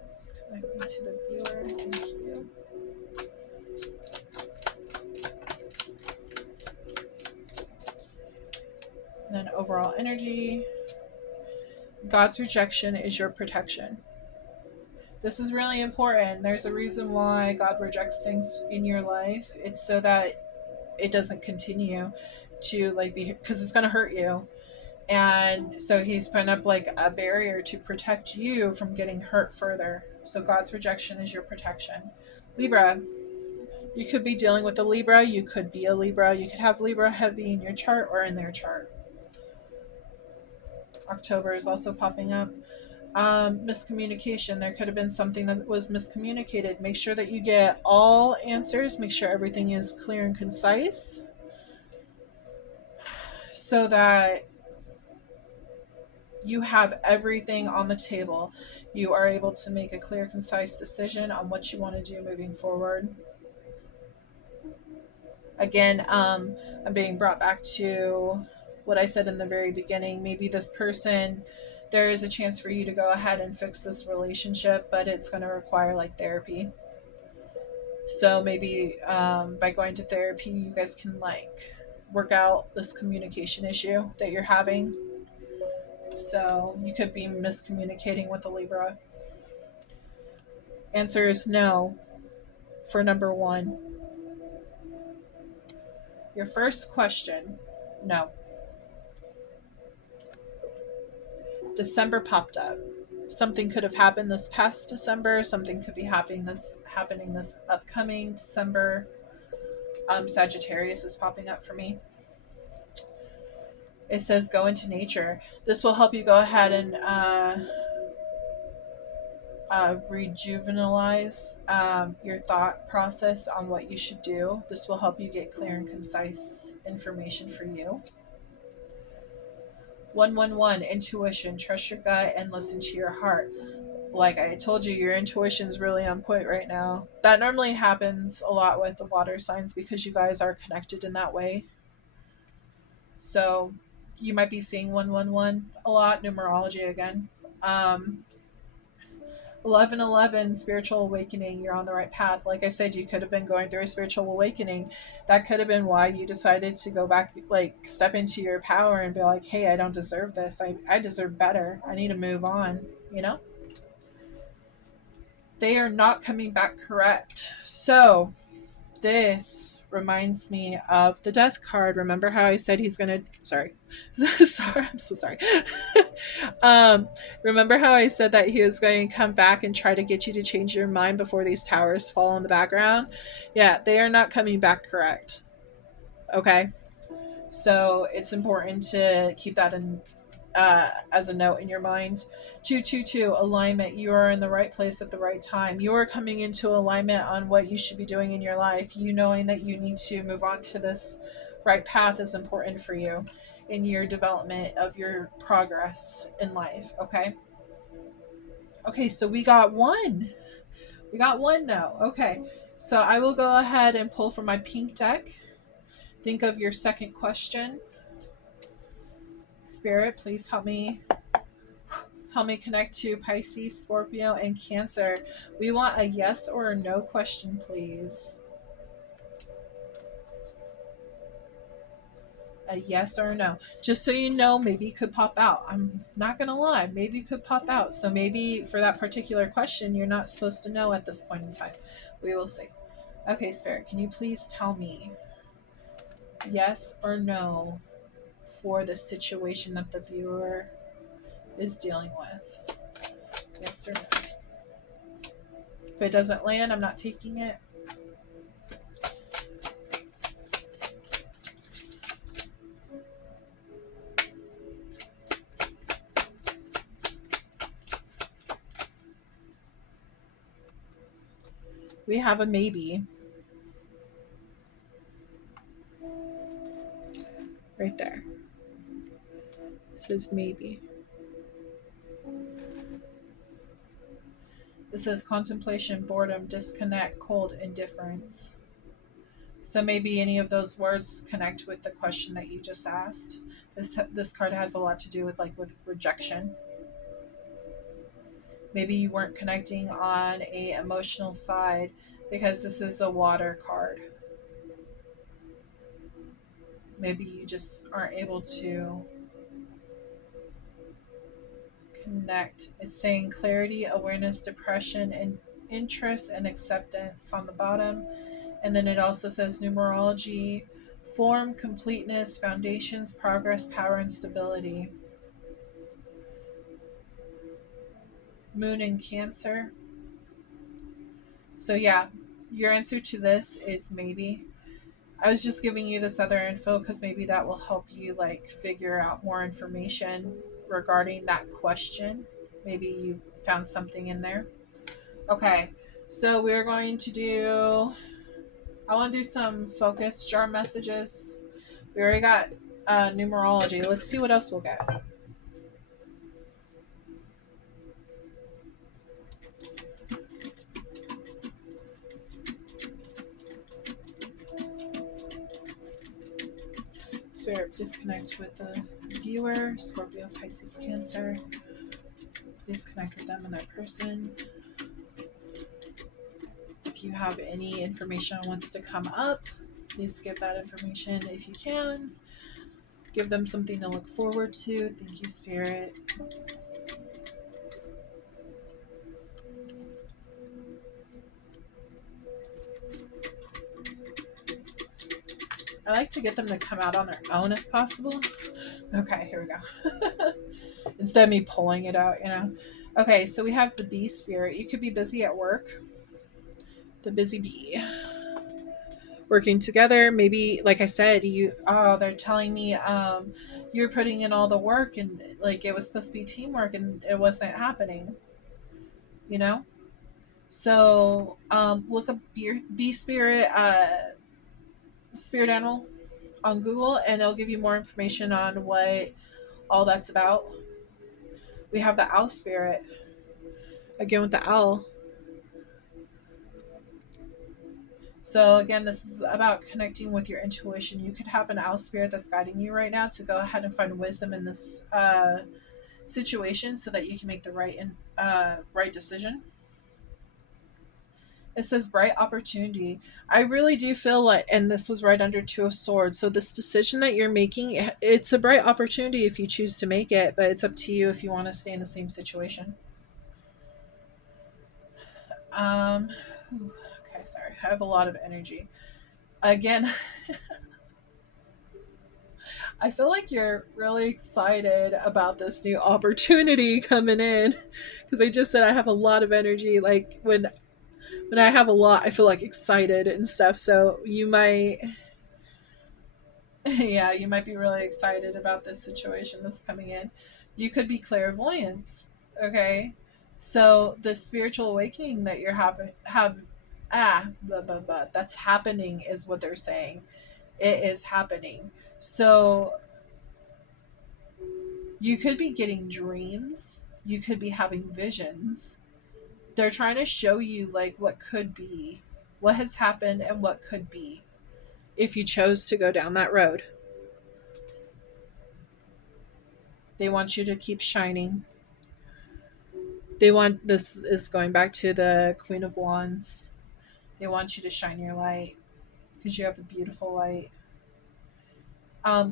Let's connect me to the viewer. Thank you. And then overall energy. God's rejection is your protection. This is really important. There's a reason why God rejects things in your life. It's so that it doesn't continue to like be, because it's going to hurt you. And so he's putting up like a barrier to protect you from getting hurt further. So God's rejection is your protection. Libra, you could be dealing with a Libra. You could be a Libra. You could have Libra heavy in your chart or in their chart. October is also popping up. Miscommunication. There could have been something that was miscommunicated. Make sure that you get all answers. Make sure everything is clear and concise so that you have everything on the table. You are able to make a clear, concise decision on what you want to do moving forward. Again, I'm being brought back to what I said in the very beginning. Maybe this person, there is a chance for you to go ahead and fix this relationship, but it's going to require like therapy. So maybe by going to therapy, you guys can like work out this communication issue that you're having. So you could be miscommunicating with the Libra. Answer is no for number one. Your first question, no. December popped up. Something could have happened this past December. Something could be happening this upcoming December. Sagittarius is popping up for me. It says go into nature. This will help you go ahead and rejuvenalize your thought process on what you should do. This will help you get clear and concise information for you. 111, intuition. Trust your gut and listen to your heart. Like I told you, your intuition is really on point right now. That normally happens a lot with the water signs because you guys are connected in that way. So you might be seeing 111 a lot, numerology again. 1111, spiritual awakening. You're on the right path. Like I said, you could have been going through a spiritual awakening. That could have been why you decided to go back, like step into your power and be like, hey, I don't deserve this. I deserve better. I need to move on, you know? They are not coming back correct. So this reminds me of the death card. Remember how I said he's gonna sorry. Sorry, I'm so sorry. Remember how I said that he was going to come back and try to get you to change your mind before these towers fall in the background? Yeah, they are not coming back correct. Okay. So it's important to keep that in as a note in your mind. 222, alignment. You are in the right place at the right time. You are coming into alignment on what you should be doing in your life. You knowing that you need to move on to this right path is important for you in your development of your progress in life. Okay. Okay, so we got one. We got one now. Okay. So I will go ahead and pull from my pink deck. Think of your second question. Spirit, please help me connect to Pisces, Scorpio, and Cancer. We want a yes or a no question, please. A yes or a no. Just so you know, maybe it could pop out. I'm not going to lie. Maybe it could pop out. So maybe for that particular question, you're not supposed to know at this point in time. We will see. Okay, Spirit, can you please tell me yes or no for the situation that the viewer is dealing with? Yes or no? If it doesn't land, I'm not taking it. We have a maybe. Right there. It says maybe. It says contemplation, boredom, disconnect, cold, indifference. So maybe any of those words connect with the question that you just asked. This card has a lot to do with with rejection. Maybe you weren't connecting on a emotional side because this is a water card. Maybe you just aren't able to connect. It's saying clarity, awareness, depression, and interest and acceptance on the bottom. And then it also says numerology, form, completeness, foundations, progress, power, and stability. Moon in Cancer. So yeah, your answer to this is maybe. I was just giving you this other info because maybe that will help you figure out more information regarding that question. Maybe you found something in there. Okay, so we're going to do. I want to do some focus jar messages. We already got numerology. Let's see what else we'll get. Spirit, please connect with the viewer, Scorpio, Pisces, Cancer. Please connect with them and their person. If you have any information that wants to come up, please give that information if you can. Give them something to look forward to. Thank you, Spirit. I like to get them to come out on their own if possible. Okay, here we go. Instead of me pulling it out, you know. Okay, so we have the bee spirit. You could be busy at work. The busy bee. Working together, maybe like I said, they're telling me you're putting in all the work and like it was supposed to be teamwork and it wasn't happening, you know? So look up bee spirit spirit animal on Google and it'll give you more information on what all that's about. We have the owl spirit. Again with the owl. So again, this is about connecting with your intuition. You could have an owl spirit that's guiding you right now to go ahead and find wisdom in this situation so that you can make the right decision. It says bright opportunity. I really do feel like, and this was right under Two of Swords. So this decision that you're making, it's a bright opportunity if you choose to make it, but it's up to you if you want to stay in the same situation. Um, okay, sorry. I have a lot of energy. Again, I feel like you're really excited about this new opportunity coming in because I just said I have a lot of energy. Like when I have a lot, I feel like excited and stuff. So you might, yeah, you might be really excited about this situation that's coming in. You could be clairvoyance. Okay, so the spiritual awakening that you're blah blah blah that's happening is what they're saying. It is happening. So you could be getting dreams. You could be having visions. They're trying to show you like what could be, what has happened, and what could be if you chose to go down that road. They want you to keep shining. This is going back to the Queen of Wands. They want you to shine your light because you have a beautiful light.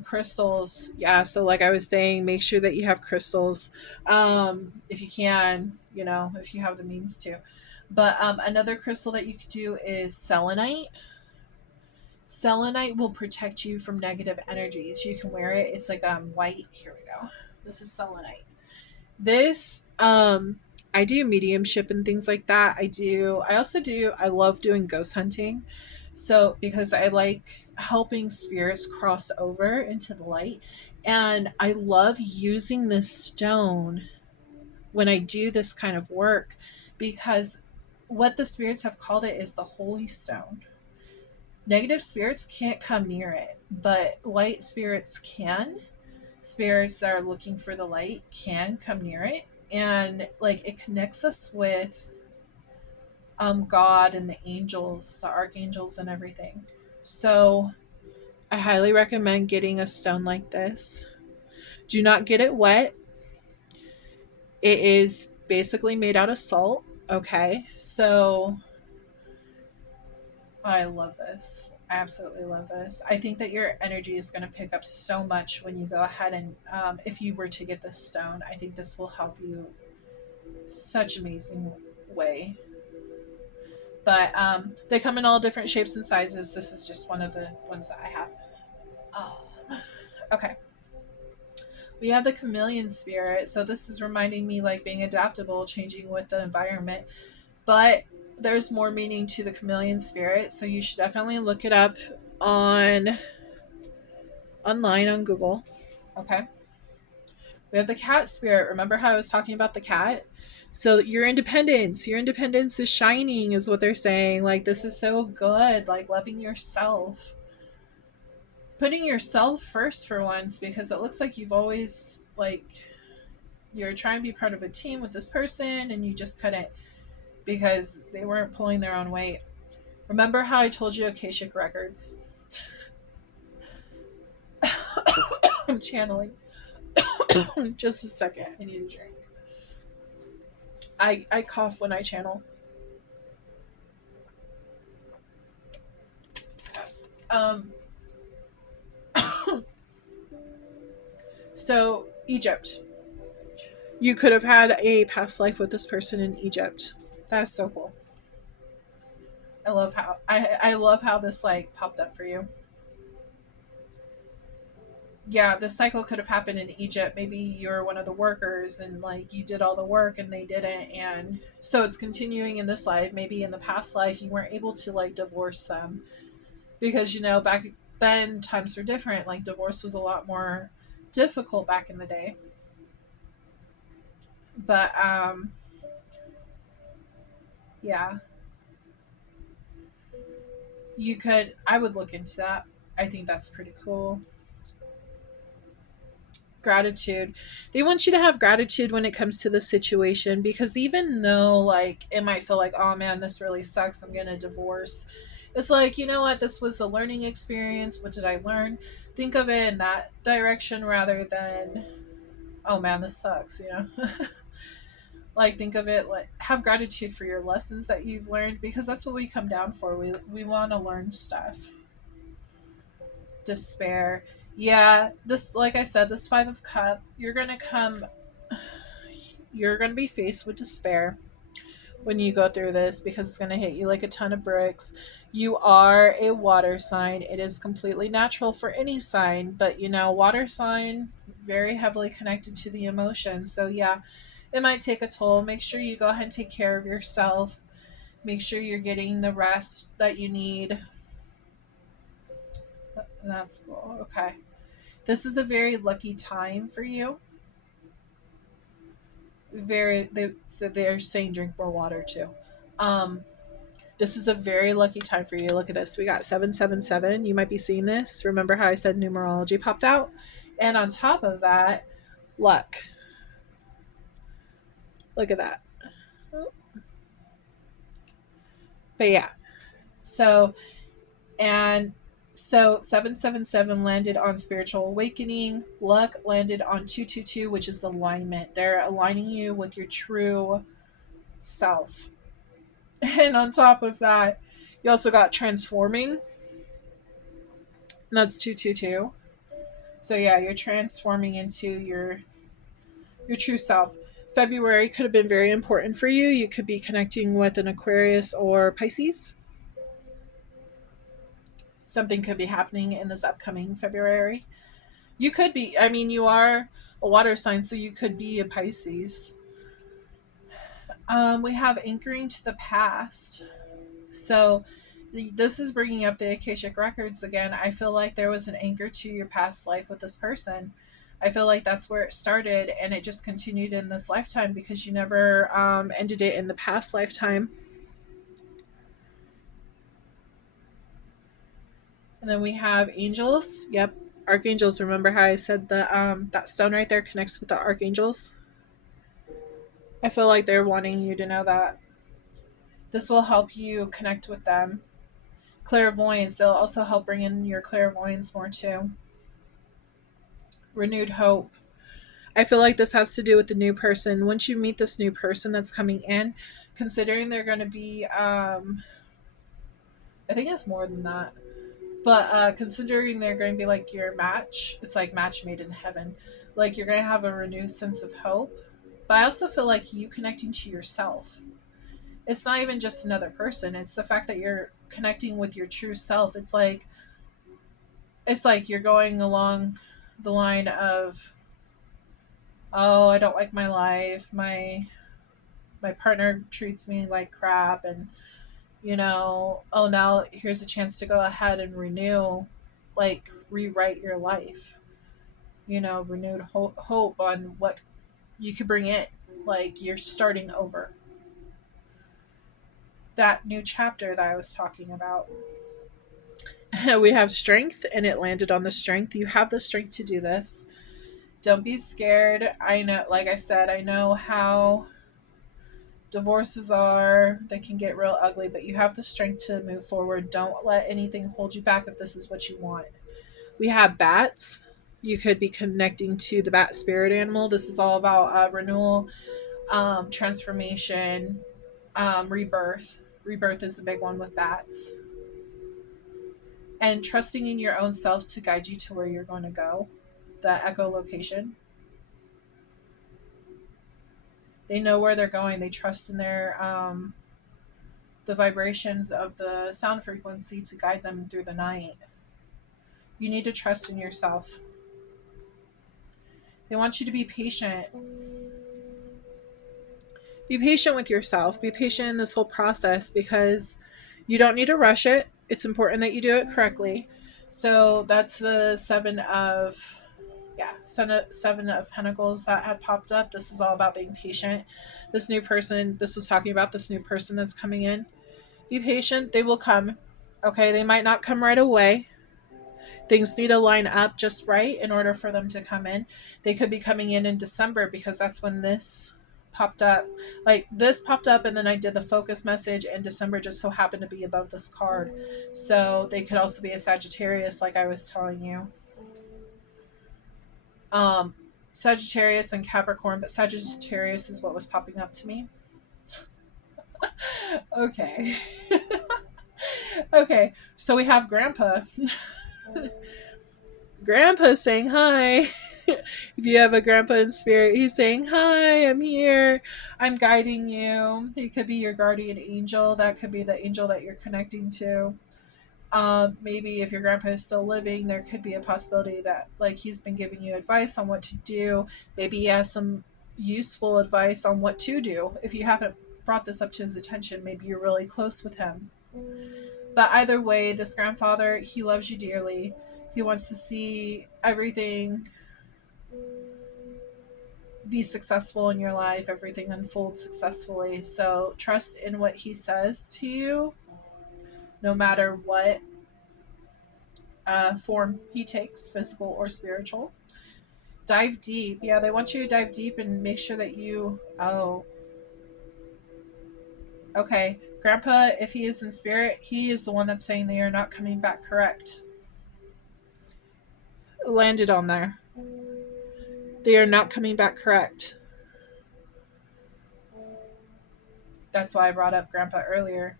Crystals, yeah. So like I was saying, make sure that you have crystals, if you can, if you have the means to. But another crystal that you could do is selenite. Selenite will protect you from negative energies. You can wear it. It's like white. Here we go. This is selenite. This I do mediumship and things like that. I love doing ghost hunting. So because I like helping spirits cross over into the light and I love using this stone when I do this kind of work because what the spirits have called it is the holy stone. Negative spirits can't come near it, but light spirits can. Spirits that are looking for the light can come near it, and like it connects us with God and the angels, the archangels, and everything. So I highly recommend getting a stone like this. Do not get it wet. It is basically made out of salt. Okay, so I love this. I absolutely love this. I think that your energy is going to pick up so much when you go ahead and, if you were to get this stone, I think this will help you such amazing way. But they come in all different shapes and sizes. This is just one of the ones that I have. Okay. We have the chameleon spirit. So this is reminding me like being adaptable, changing with the environment. But there's more meaning to the chameleon spirit, so you should definitely look it up online on Google. Okay. We have the cat spirit. Remember how I was talking about the cat? So your independence is shining, is what they're saying. Like, this is so good. Like, loving yourself, putting yourself first for once, because it looks like you've always, like, you're trying to be part of a team with this person and you just couldn't because they weren't pulling their own weight. Remember how I told you Akashic Records? I'm channeling. Just a second. I need a drink. I cough when I channel. Um, so, Egypt. You could have had a past life with this person in Egypt. That's so cool. I love how this like popped up for you. Yeah, this cycle could have happened in Egypt. Maybe you're one of the workers and like you did all the work and they didn't, and so it's continuing in this life. Maybe in the past life you weren't able to like divorce them because back then times were different. Like divorce was a lot more difficult back in the day. But yeah, you could I would look into that. I think that's pretty cool. Gratitude. They want you to have gratitude when it comes to the situation, because even though like it might feel like, oh man, this really sucks, I'm gonna divorce, it's like, you know what, this was a learning experience. What did I learn? Think of it in that direction rather than, oh man, this sucks, like think of it like, have gratitude for your lessons that you've learned, because that's what we come down for. We want to learn stuff. Despair. Yeah, this, like I said, this 5 of cup, you're gonna be faced with despair when you go through this, because it's gonna hit you like a ton of bricks. You are a water sign. It is completely natural for any sign, but water sign, very heavily connected to the emotions. So yeah, it might take a toll. Make sure you go ahead and take care of yourself. Make sure you're getting the rest that you need. That's cool. Okay. This is a very lucky time for you. So they're saying drink more water too. Um, this is a very lucky time for you. Look at this. We got 777. You might be seeing this. Remember how I said numerology popped out? And on top of that, luck. Look at that. But yeah. So and so 777 landed on spiritual awakening. Luck landed on 222, which is alignment. They're aligning you with your true self. And on top of that, you also got transforming. And that's 222. So yeah, you're transforming into your true self. February could have been very important for you. You could be connecting with an Aquarius or Pisces. Something could be happening in this upcoming February. You could be, I mean, you are a water sign, so you could be a Pisces. We have anchoring to the past. So this is bringing up the Akashic Records again. I feel like there was an anchor to your past life with this person. I feel like that's where it started and it just continued in this lifetime because you never ended it in the past lifetime. And then we have angels. Yep. Archangels. Remember how I said that stone right there connects with the archangels? I feel like they're wanting you to know that. This will help you connect with them. Clairvoyance. They'll also help bring in your clairvoyance more too. Renewed hope. I feel like this has to do with the new person. Once you meet this new person that's coming in, considering they're going to be, I think it's more than that, but considering they're going to be like your match, it's like match made in heaven. Like you're going to have a renewed sense of hope. But I also feel like you connecting to yourself. It's not even just another person. It's the fact that you're connecting with your true self. It's like you're going along the line of, oh, I don't like my life. My partner treats me like crap, and oh, now here's a chance to go ahead and renew, like rewrite your life. renewed hope on what you could bring in. Like you're starting over. That new chapter that I was talking about. We have strength, and it landed on the strength. You have the strength to do this. Don't be scared. I know, like I said, I know how divorces are. They can get real ugly, but you have the strength to move forward. Don't let anything hold you back if this is what you want. We have bats. You could be connecting to the bat spirit animal. This is all about renewal, transformation, rebirth. Rebirth is the big one with bats. And trusting in your own self to guide you to where you're going to go, the echolocation. They know where they're going. They trust in their the vibrations of the sound frequency to guide them through the night. You need to trust in yourself. They want you to be patient. Be patient with yourself. Be patient in this whole process because you don't need to rush it. It's important that you do it correctly. So that's the seven of pentacles that had popped up. This is all about being patient. This new person, this was talking about this new person that's coming in. Be patient. They will come. Okay, they might not come right away. Things need to line up just right in order for them to come in. They could be coming in December because that's when this popped up. Like this popped up, and then I did the focus message, and December just so happened to be above this card. So they could also be a Sagittarius, like I was telling you. Sagittarius and Capricorn, but Sagittarius is what was popping up to me. Okay. Okay, so we have Grandpa. Grandpa's saying hi. If you have a grandpa in spirit, he's saying, "Hi, I'm here. I'm guiding you." He could be your guardian angel. That could be the angel that you're connecting to. Maybe if your grandpa is still living, there could be a possibility that like he's been giving you advice on what to do. Maybe he has some useful advice on what to do. If you haven't brought this up to his attention, maybe you're really close with him. But either way, this grandfather, he loves you dearly. He wants to see everything be successful in your life, everything unfold successfully. So trust in what he says to you, no matter what form he takes, physical or spiritual. Dive deep. Yeah, they want you to dive deep and make sure that you. Oh, okay. Grandpa, if he is in spirit, he is the one that's saying they are not coming back correct. Landed on there. They are not coming back correct. That's why I brought up Grandpa earlier.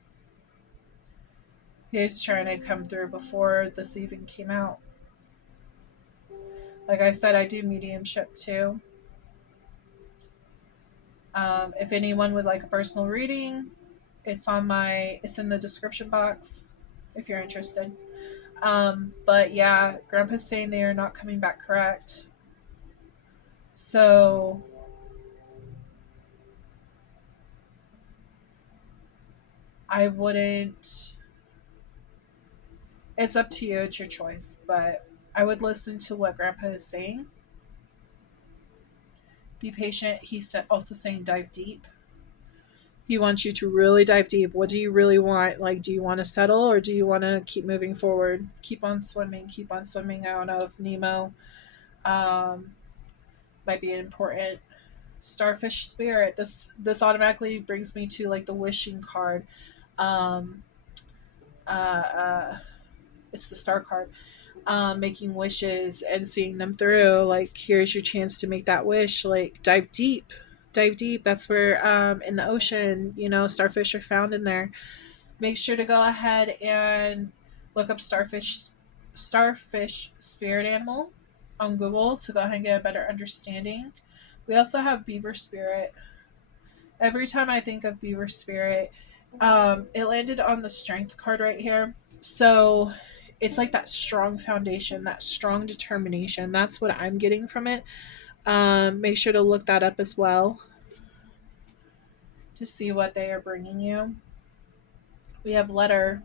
He's trying to come through before this even came out. Like I said, I do mediumship too. If anyone would like a personal reading, it's in the description box if you're interested. But yeah, Grandpa's saying they are not coming back correct. So I wouldn't. It's up to you. It's your choice. But I would listen to what Grandpa is saying. Be patient. He's also saying dive deep. He wants you to really dive deep. What do you really want? Like, do you want to settle or do you want to keep moving forward? Keep on swimming. Keep on swimming. I don't know if Nemo might be an important starfish spirit. This automatically brings me to like the wishing card. Um, uh, uh, it's the star card. Making wishes and seeing them through. Like, here's your chance to make that wish. Like, dive deep. Dive deep. That's where in the ocean, starfish are found in there. Make sure to go ahead and look up starfish spirit animal on Google to go ahead and get a better understanding. We also have beaver spirit. Every time I think of beaver spirit, it landed on the strength card right here. So it's like that strong foundation, that strong determination. That's what I'm getting from it. Make sure to look that up as well to see what they are bringing you. We have letter.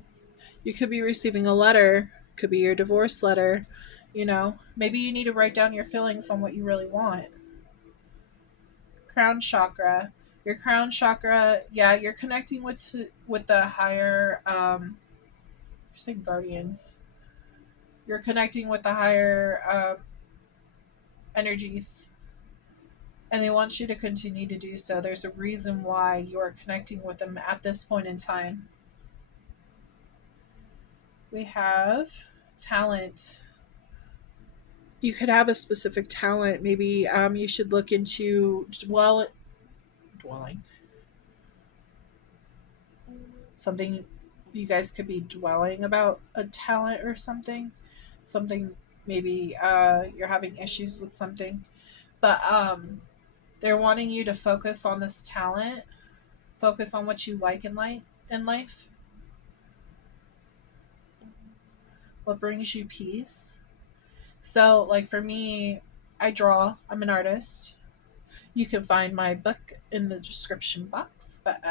You could be receiving a letter. Could be your divorce letter. Maybe you need to write down your feelings on what you really want. Crown chakra. Your crown chakra, yeah, you're connecting with the higher you're saying guardians. You're connecting with the higher energies, and they want you to continue to do so. There's a reason why you're connecting with them at this point in time. We have talent. You could have a specific talent. Maybe you should look into dwelling. Something you guys could be dwelling about a talent or something. Something maybe you're having issues with something, but they're wanting you to focus on this talent. Focus on what you like in life. What brings you peace. So, like for me, I draw. I'm an artist. You can find my book in the description box. But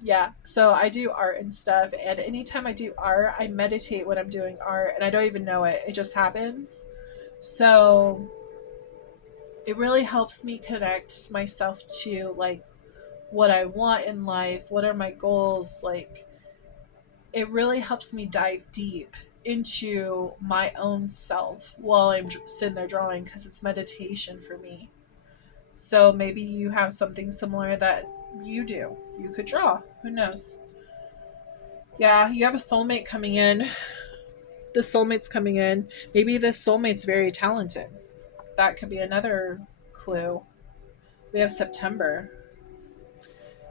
yeah, so I do art and stuff. And anytime I do art, I meditate when I'm doing art, and I don't even know it. It just happens. So it really helps me connect myself to like what I want in life. What are my goals? Like, it really helps me dive deep into my own self while I'm sitting there drawing, because it's meditation for me. So maybe you have something similar that you do. You could draw. Who knows? Yeah, you have a soulmate coming in. The soulmate's coming in. Maybe this soulmate's very talented. That could be another clue. We have September.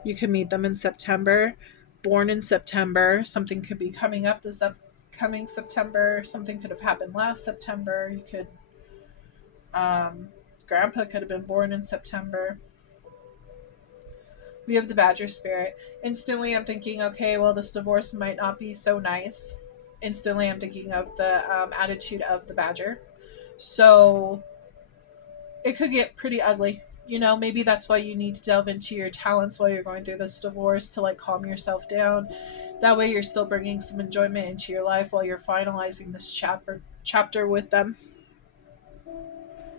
You can meet them in September. Born in September. Something could be coming up this upcoming September. Something could have happened last September. You could, um, Grandpa could have been born in September. We have the Badger spirit. Instantly, I'm thinking, okay, well, this divorce might not be so nice. Instantly, I'm thinking of the attitude of the Badger. So it could get pretty ugly. Maybe that's why you need to delve into your talents while you're going through this divorce, to like calm yourself down. That way, you're still bringing some enjoyment into your life while you're finalizing this chapter with them.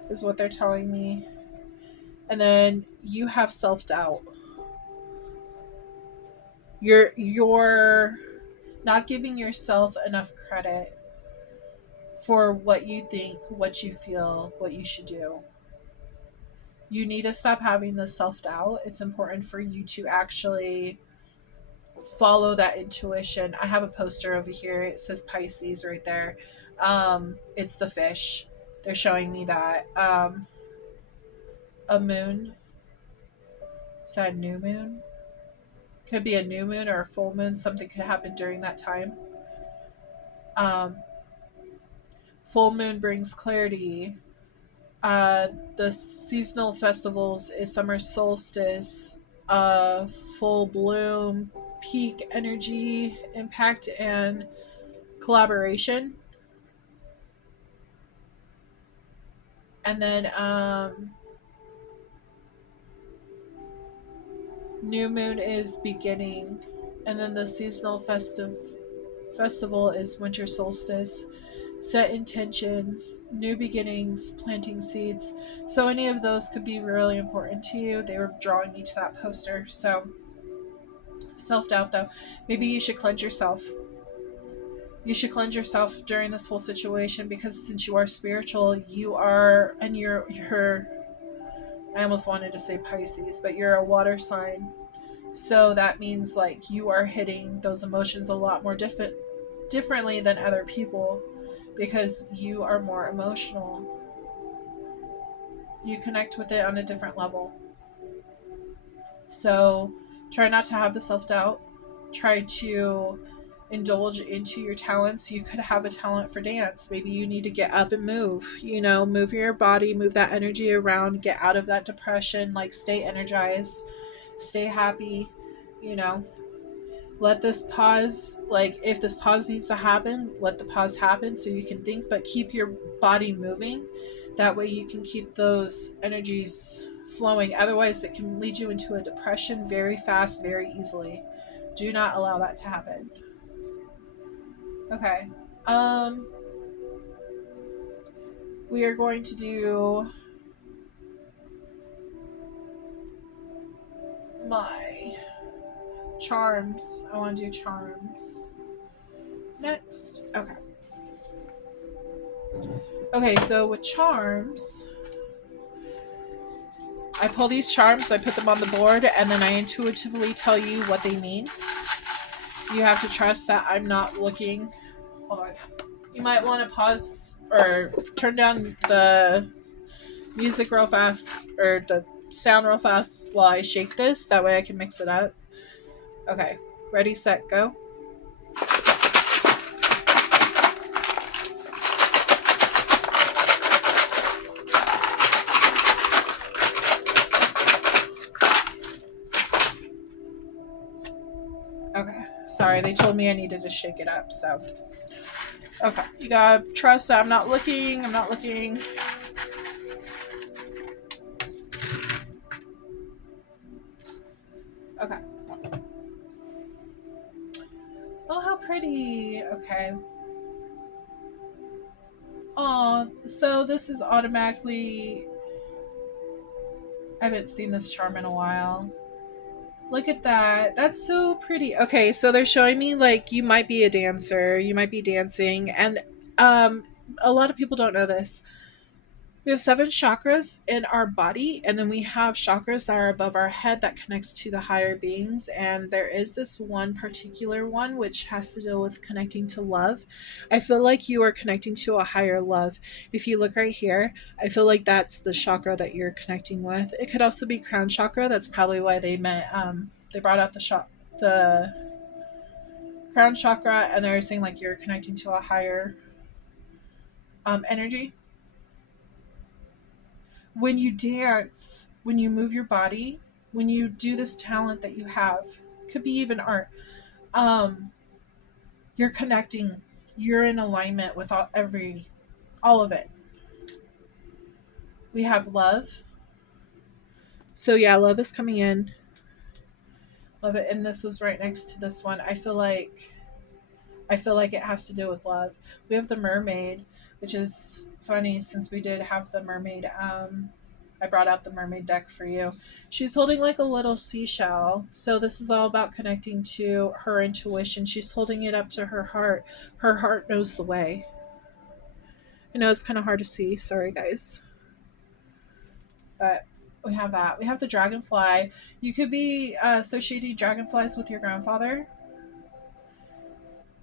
Is what they're telling me. And then you have self doubt. You're not giving yourself enough credit for what you think, what you feel, what you should do. You need to stop having the self doubt. It's important for you to actually follow that intuition. I have a poster over here. It says Pisces right there. It's the fish. They're showing me that. A moon. Is that a new moon? Could be a new moon or a full moon. Something could happen during that time. Um, Full moon brings clarity. The seasonal festivals is summer solstice, full bloom, peak energy, impact, and collaboration. And then new moon is beginning, and then the seasonal festival is winter solstice. Set intentions, new beginnings, planting seeds. So any of those could be really important to you. They were drawing me to that poster. So self doubt, though, maybe you should cleanse yourself. You should cleanse yourself during this whole situation, because since you are spiritual, you are, and you're. I almost wanted to say Pisces, but you're a water sign. So that means like you are hitting those emotions a lot more differently than other people, because you are more emotional. You connect with it on a different level. So try not to have the self doubt. Try to indulge into your talents. You could have a talent for dance. Maybe you need to get up and move, move your body, move that energy around, get out of that depression, like stay energized, stay happy, you know. Let this pause, like if this pause needs to happen, let the pause happen so you can think, but keep your body moving. That way you can keep those energies flowing. Otherwise, it can lead you into a depression very fast, very easily. Do not allow that to happen. Okay. We are going to do my charms. I want to do charms next. Okay. Okay, so with charms, I pull these charms, I put them on the board, and then I intuitively tell you what they mean. You have to trust that I'm not looking. Hold on. You might want to pause or turn down the music real fast, or the sound real fast while I shake this. That way I can mix it up. Okay. Ready, set, go. Okay. Sorry, they told me I needed to shake it up, so. Okay. You gotta trust that I'm not looking. I'm not looking. Okay. Oh, how pretty. Okay. Oh, so this is automatically. I haven't seen this charm in a while. Look at that. That's so pretty. Okay, so they're showing me like you might be a dancer, you might be dancing, and um a lot of people don't know this. We have 7 chakras in our body, and then we have chakras that are above our head that connects to the higher beings. And there is this one particular one which has to deal with connecting to love. I feel like you are connecting to a higher love. If you look right here, I feel like that's the chakra that you're connecting with. It could also be crown chakra. That's probably why they brought out the crown chakra, and they're saying like you're connecting to a higher energy. When you dance, when you move your body, when you do this talent that you have, could be even art, um, you're connecting, you're in alignment with all of it. We have love. So yeah, love is coming in. Love it. And this was right next to this one. I feel like it has to do with love. We have the mermaid, which is funny since we did have the mermaid. I brought out the mermaid deck for you. She's holding like a little seashell. So this is all about connecting to her intuition. She's holding it up to her heart. Her heart knows the way. I know it's kind of hard to see. Sorry, guys. But we have that. We have the dragonfly. You could be associating dragonflies with your grandfather.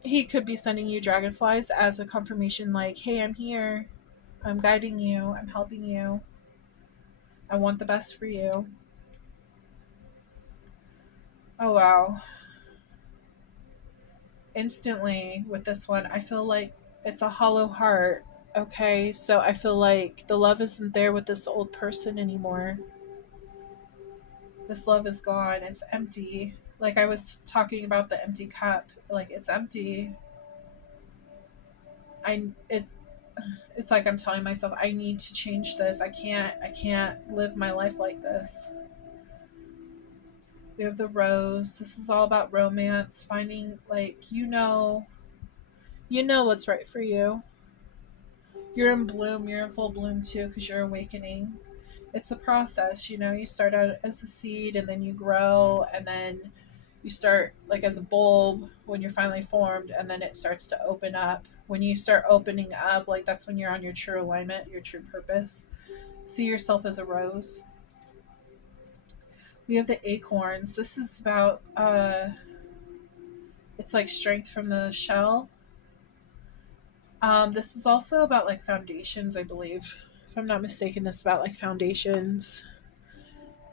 He could be sending you dragonflies as a confirmation, like, hey, I'm here. I'm guiding you. I'm helping you. I want the best for you. Oh, wow. Instantly with this one, I feel like it's a hollow heart. Okay, so I feel like the love isn't there with this old person anymore. This love is gone. It's empty. Like I was talking about the empty cup. Like it's empty. I it it's like I'm telling myself I need to change this. I can't live my life like this. We have the rose. This is all about romance, finding like you know what's right for you. You're in bloom, you're in full bloom too because you're awakening. It's a process, you start out as a seed and then you grow and then you start like as a bulb when you're finally formed and then it starts to open up. When you start opening up, like that's when you're on your true alignment, your true purpose. See yourself as a rose. We have the acorns. This is about it's like strength from the shell. This is also about like foundations, I believe. If I'm not mistaken, this is about like foundations.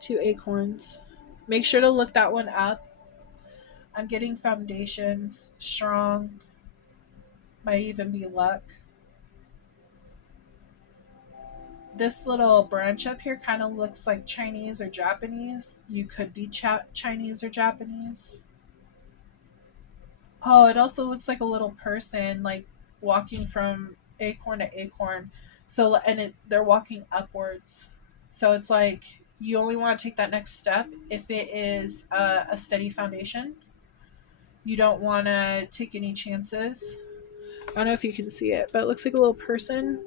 2 acorns. Make sure to look that one up. I'm getting foundations, strong, might even be luck. This little branch up here kind of looks like Chinese or Japanese. You could be Chinese or Japanese. Oh, it also looks like a little person, like walking from acorn to acorn. So, and they're walking upwards. So it's like you only want to take that next step if it is a steady foundation. You don't want to take any chances. I don't know if you can see it, but it looks like a little person.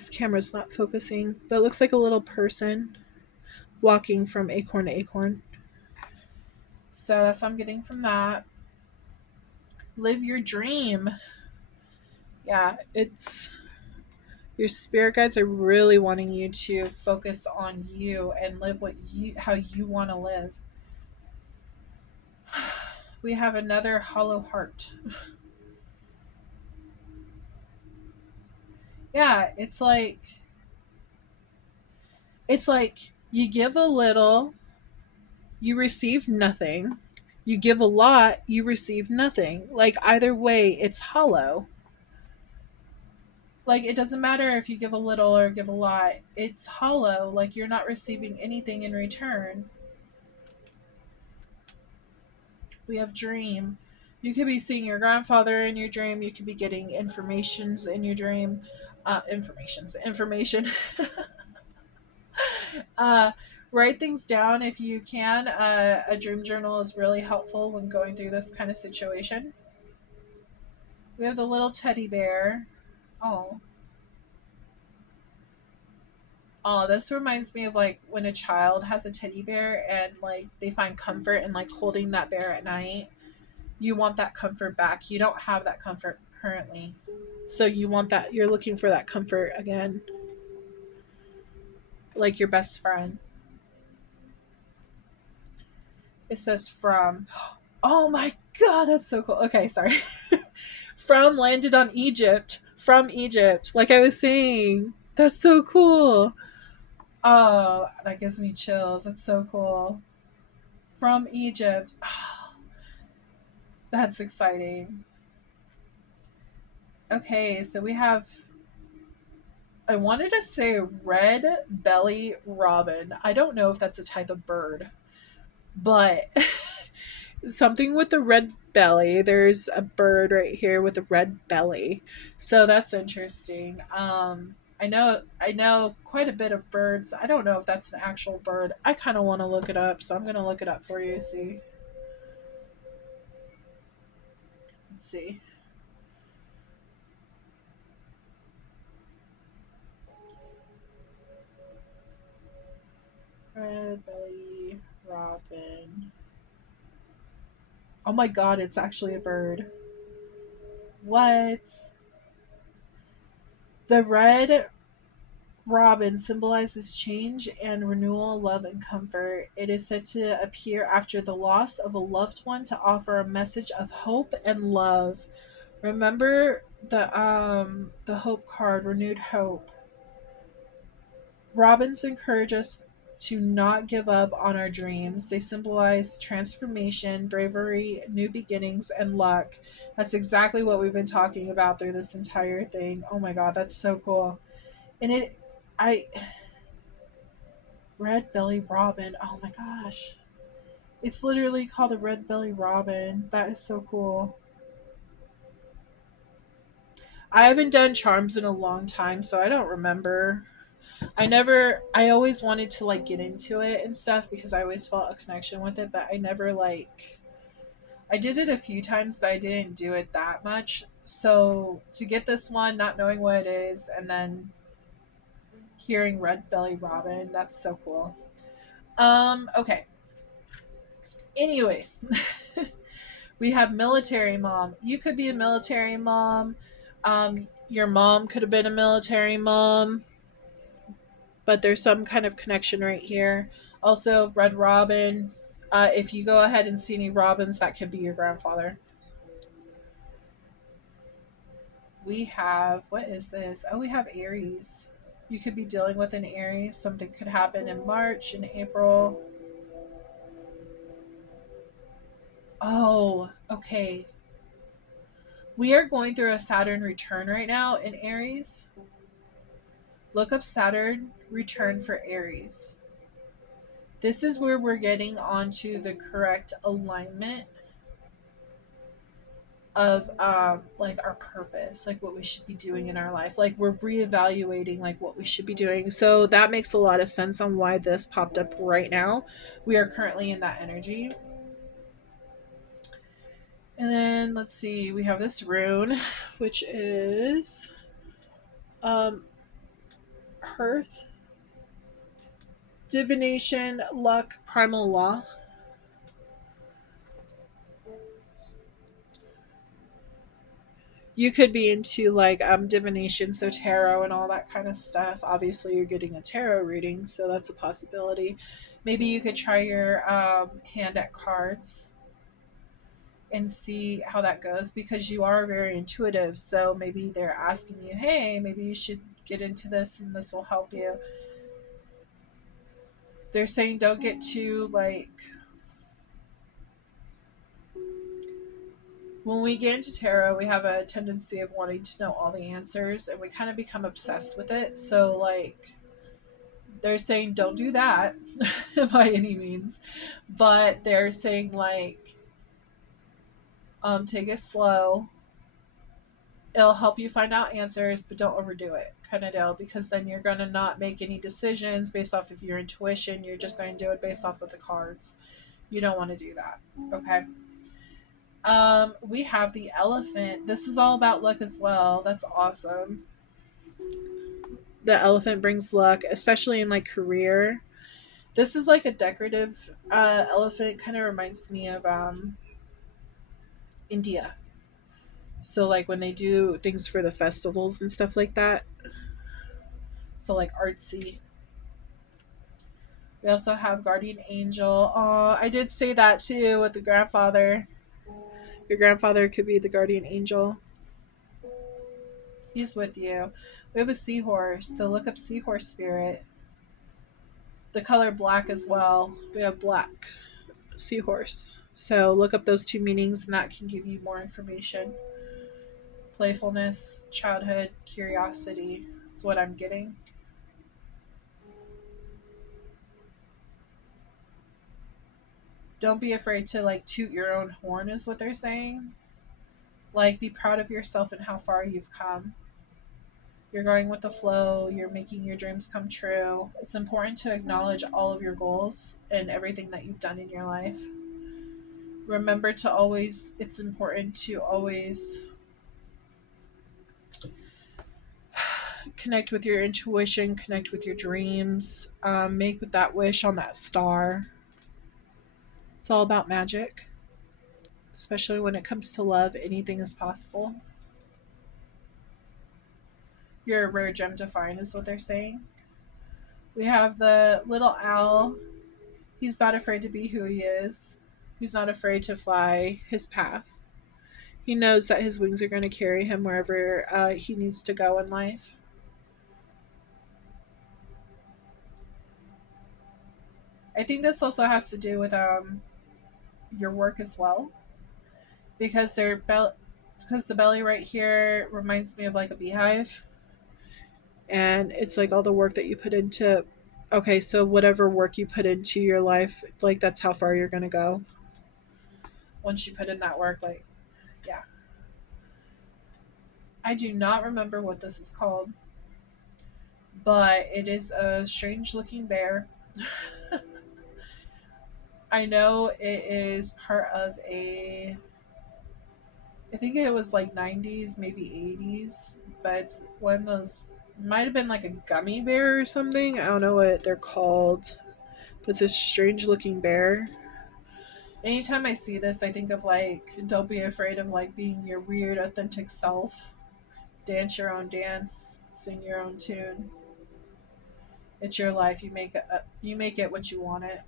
This camera's not focusing, but it looks like a little person walking from acorn to acorn. So that's what I'm getting from that. Live your dream. Yeah, it's your spirit guides are really wanting you to focus on you and live how you want to live. We have another hollow heart. Yeah, it's like you give a little, you receive nothing. You give a lot, you receive nothing. Like either way, it's hollow. Like it doesn't matter if you give a little or give a lot. It's hollow. Like you're not receiving anything in return. We have dream. You could be seeing your grandfather in your dream. You could be getting informations in your dream. Information. uh, write things down if you can. A dream journal is really helpful when going through this kind of situation. We have the little teddy bear. Oh, oh, this reminds me of like when a child has a teddy bear and like they find comfort in like holding that bear at night. You want that comfort back. You don't have that comfort currently. So you want that, you're looking for that comfort again, like your best friend. It says from, oh my god, that's so cool. Okay, sorry. From landed on Egypt. From Egypt. Like I was saying. That's so cool. Oh, that gives me chills. That's so cool. From Egypt. That's exciting. Okay, so we have, I wanted to say red belly robin. I don't know if that's a type of bird, but something with the red belly. There's a bird right here with a red belly. So that's interesting. I know quite a bit of birds. I don't know if that's an actual bird. I kind of want to look it up, so I'm going to look it up for you. See. Let's see. Red belly robin. Oh my god, it's actually a bird. What? The red robin symbolizes change and renewal, love, and comfort. It is said to appear after the loss of a loved one to offer a message of hope and love. Remember the hope card, renewed hope. Robins encourage us to not give up on our dreams. They symbolize transformation, bravery, new beginnings, and luck. That's exactly what we've been talking about through this entire thing. Oh my god, that's so cool. And I red belly robin. Oh my gosh. It's literally called a red belly robin. That is so cool. I haven't done charms in a long time, so I don't remember. I always wanted to like get into it and stuff because I always felt a connection with it, but I never like, I did it a few times, but I didn't do it that much. So to get this one, not knowing what it is, and then hearing red belly robin, that's so cool. Okay. Anyways, we have military mom. You could be a military mom. Your mom could have been a military mom, but there's some kind of connection right here. Also, red robin. If you go ahead and see any robins, that could be your grandfather. We have, what is this? Oh, we have Aries. You could be dealing with an Aries. Something could happen in March, in April. Oh, okay. We are going through a Saturn return right now in Aries. Look up Saturn return for Aries. This is where we're getting onto the correct alignment of like our purpose, like what we should be doing in our life. Like we're reevaluating like what we should be doing. So that makes a lot of sense on why this popped up right now. We are currently in that energy. And then let's see, we have this rune, which is um Hearth, divination, luck, primal law. You could be into like divination, so tarot and all that kind of stuff. Obviously, you're getting a tarot reading, so that's a possibility. Maybe you could try your hand at cards and see how that goes because you are very intuitive. So maybe they're asking you, hey, maybe you should get into this and this will help you. They're saying don't get too like when we get into tarot, we have a tendency of wanting to know all the answers and we kind of become obsessed with it. So, like, they're saying don't do that by any means, but they're saying, like, take it slow. It'll help you find out answers, but don't overdo it, kind of deal, because then you're going to not make any decisions based off of your intuition. You're just going to do it based off of the cards. You don't want to do that. Okay. We have the elephant. This is all about luck as well. That's awesome. The elephant brings luck, especially in like career. This is like a decorative elephant. Kind of reminds me of India. So like when they do things for the festivals and stuff like that. So like artsy. We also have guardian angel. Oh, I did say that too with the grandfather. Your grandfather could be the guardian angel. He's with you. We have a seahorse, so look up seahorse spirit. The color black as well. We have black seahorse. So look up those two meanings and that can give you more information. Playfulness, childhood, curiosity. That's what I'm getting. Don't be afraid to like toot your own horn is what they're saying. Like be proud of yourself and how far you've come. You're going with the flow, you're making your dreams come true. It's important to acknowledge all of your goals and everything that you've done in your life. Remember to always, it's important to always connect with your intuition, connect with your dreams, make that wish on that star. It's all about magic, especially when it comes to love. Anything is possible. You're a rare gem to find, is what they're saying. We have the little owl. He's not afraid to be who he is. He's not afraid to fly his path. He knows that his wings are going to carry him wherever he needs to go in life. I think this also has to do with your work as well, because because the belly right here reminds me of like a beehive, and it's like all the work that you put into. Okay, so whatever work you put into your life, like that's how far you're gonna go. Once you put in that work, like yeah. I do not remember what this is called, but it is a strange looking bear. I know it is part of a I think it was like 90s, maybe 80s, but it's one of those might have been like a gummy bear or something. I don't know what they're called, but it's a strange looking bear. Anytime I see this, I think of like don't be afraid of like being your weird authentic self. Dance your own dance, sing your own tune. It's your life. You make it what you want it.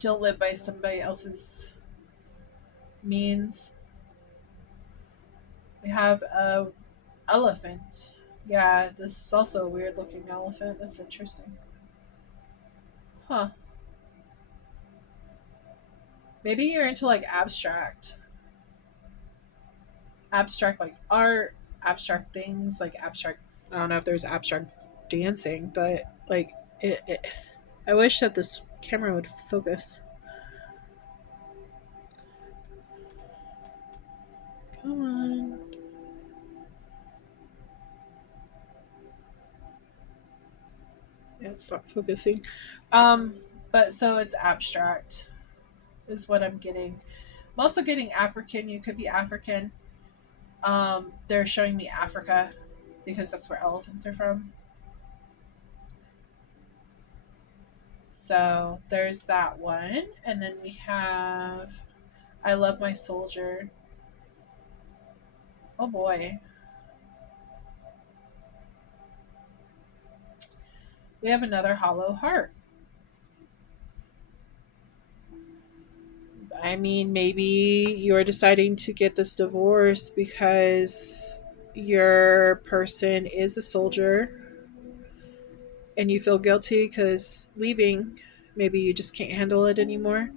Don't live by somebody else's means. We have a elephant. Yeah, this is also a weird looking elephant. That's interesting. Huh. Maybe you're into like abstract like art, abstract things, like abstract. I don't know if there's abstract dancing, but like it I wish that this camera would focus. Come on. Yeah, it's not focusing. Um, but so it's abstract is what I'm getting. I'm also getting African. You could be African. They're showing me Africa because that's where elephants are from. So there's that one. And then we have I Love My Soldier. Oh boy. We have another hollow heart. I mean, maybe you're deciding to get this divorce because your person is a soldier and you feel guilty because leaving, maybe you just can't handle it anymore,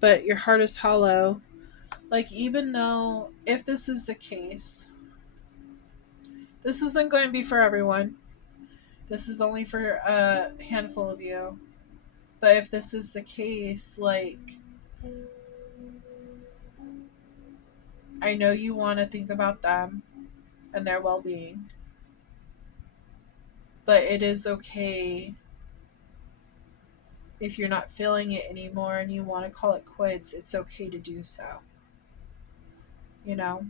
but your heart is hollow. Like, even though, if this is the case, this isn't going to be for everyone. This is only for a handful of you. But if this is the case, like, I know you want to think about them and their well being, but it is okay if you're not feeling it anymore and you want to call it quits. It's okay to do so. You know,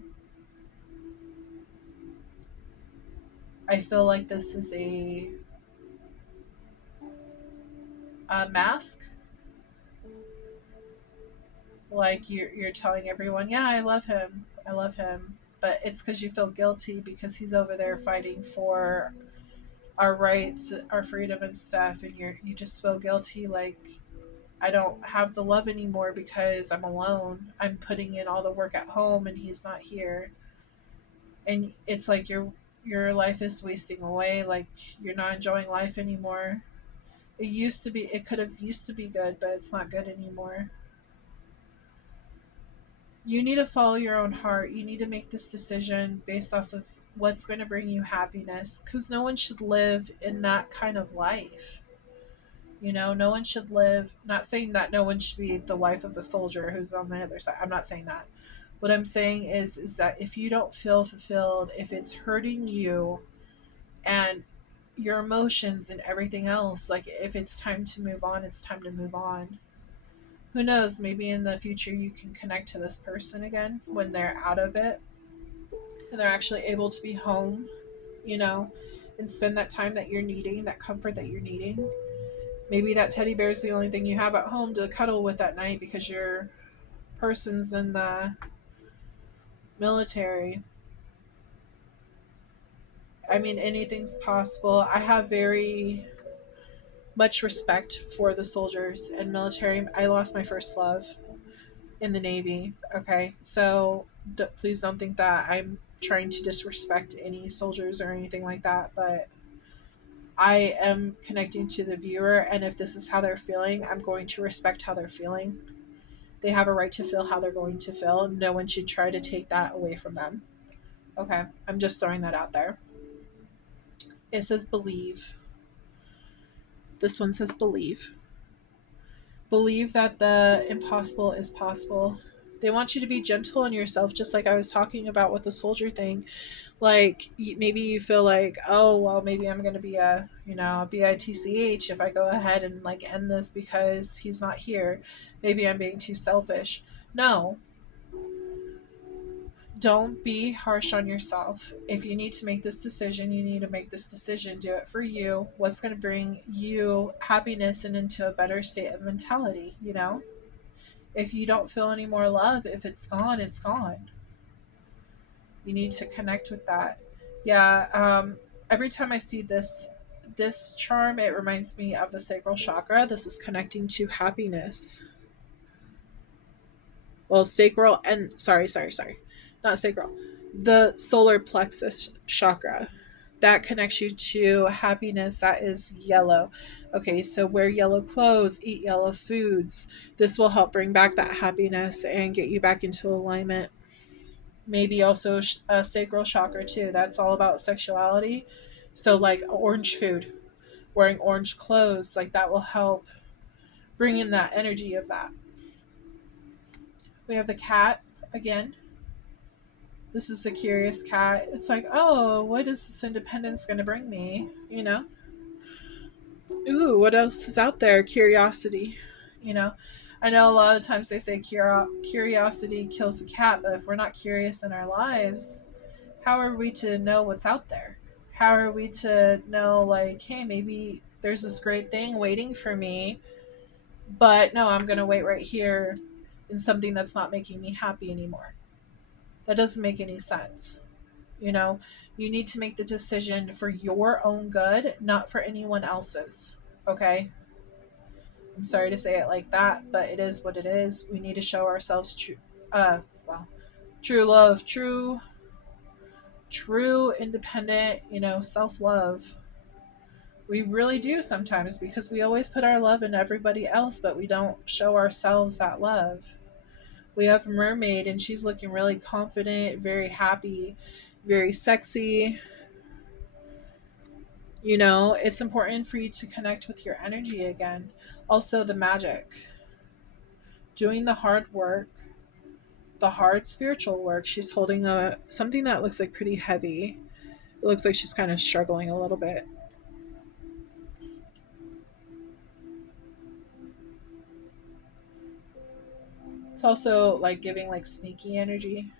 I feel like this is a mask. Like, you're telling everyone, yeah, I love him. I love him. But it's because you feel guilty because he's over there fighting for our rights, our freedom and stuff, and you just feel guilty, like, I don't have the love anymore because I'm alone. I'm putting in all the work at home and he's not here. And it's like your life is wasting away, like you're not enjoying life anymore. It could have used to be good, but it's not good anymore. You need to follow your own heart. You need to make this decision based off of what's going to bring you happiness, cuz no one should live in that kind of life. No one should live, not saying that no one should be the wife of a soldier who's on the other side. I'm not saying that. What I'm saying is that if you don't feel fulfilled, if it's hurting you and your emotions and everything else, like, if it's time to move on, it's time to move on. Who knows, maybe in the future you can connect to this person again when they're out of it and they're actually able to be home, you know, and spend that time that you're needing, that comfort that you're needing. Maybe that teddy bear is the only thing you have at home to cuddle with at night because your person's in the military. I mean, anything's possible. I have very much respect for the soldiers and military. I lost my first love in the Navy. Okay, so please don't think that I'm trying to disrespect any soldiers or anything like that, but I am connecting to the viewer, and if this is how they're feeling, I'm going to respect how they're feeling. They have a right to feel how they're going to feel. No one should try to take that away from them. Okay, I'm just throwing that out there. It says believe. This one says believe. Believe that the impossible is possible. They want you to be gentle on yourself, just like I was talking about with the soldier thing. Like, maybe you feel like, oh, well, maybe I'm going to be a bitch if I go ahead and, like, end this because he's not here. Maybe I'm being too selfish. No, don't be harsh on yourself. If you need to make this decision, you need to make this decision. Do it for you. What's going to bring you happiness and into a better state of mentality. If you don't feel any more love, if it's gone, it's gone. You need to connect with that. Yeah, every time I see this charm, it reminds me of the sacral chakra. This is connecting to happiness. Well, sacral and sorry, not sacral, the solar plexus chakra that connects you to happiness. That is yellow. Okay, so wear yellow clothes, eat yellow foods. This will help bring back that happiness and get you back into alignment. Maybe also a sacral chakra too. That's all about sexuality. So, like, orange food, wearing orange clothes, like, that will help bring in that energy of that. We have the cat again. This is the curious cat. It's like, oh, what is this independence going to bring me? Ooh, what else is out there? Curiosity. You know, I know a lot of times they say curiosity kills the cat, but if we're not curious in our lives, how are we to know what's out there? How are we to know, like, hey, maybe there's this great thing waiting for me But no, I'm going to wait right here in something that's not making me happy anymore. That doesn't make any sense. You know, you need to make the decision for your own good, not for anyone else's. Okay? I'm sorry to say it like that, but it is what it is. We need to show ourselves uh well, true love, true independent, self-love. We really do sometimes because we always put our love in everybody else, but we don't show ourselves that love. We have Mermaid, and she's looking really confident, very happy, very sexy. It's important for you to connect with your energy again. Also, the magic, doing the hard work, the hard spiritual work. She's holding a something that looks like pretty heavy. It looks like she's kind of struggling a little bit. It's also like giving like sneaky energy.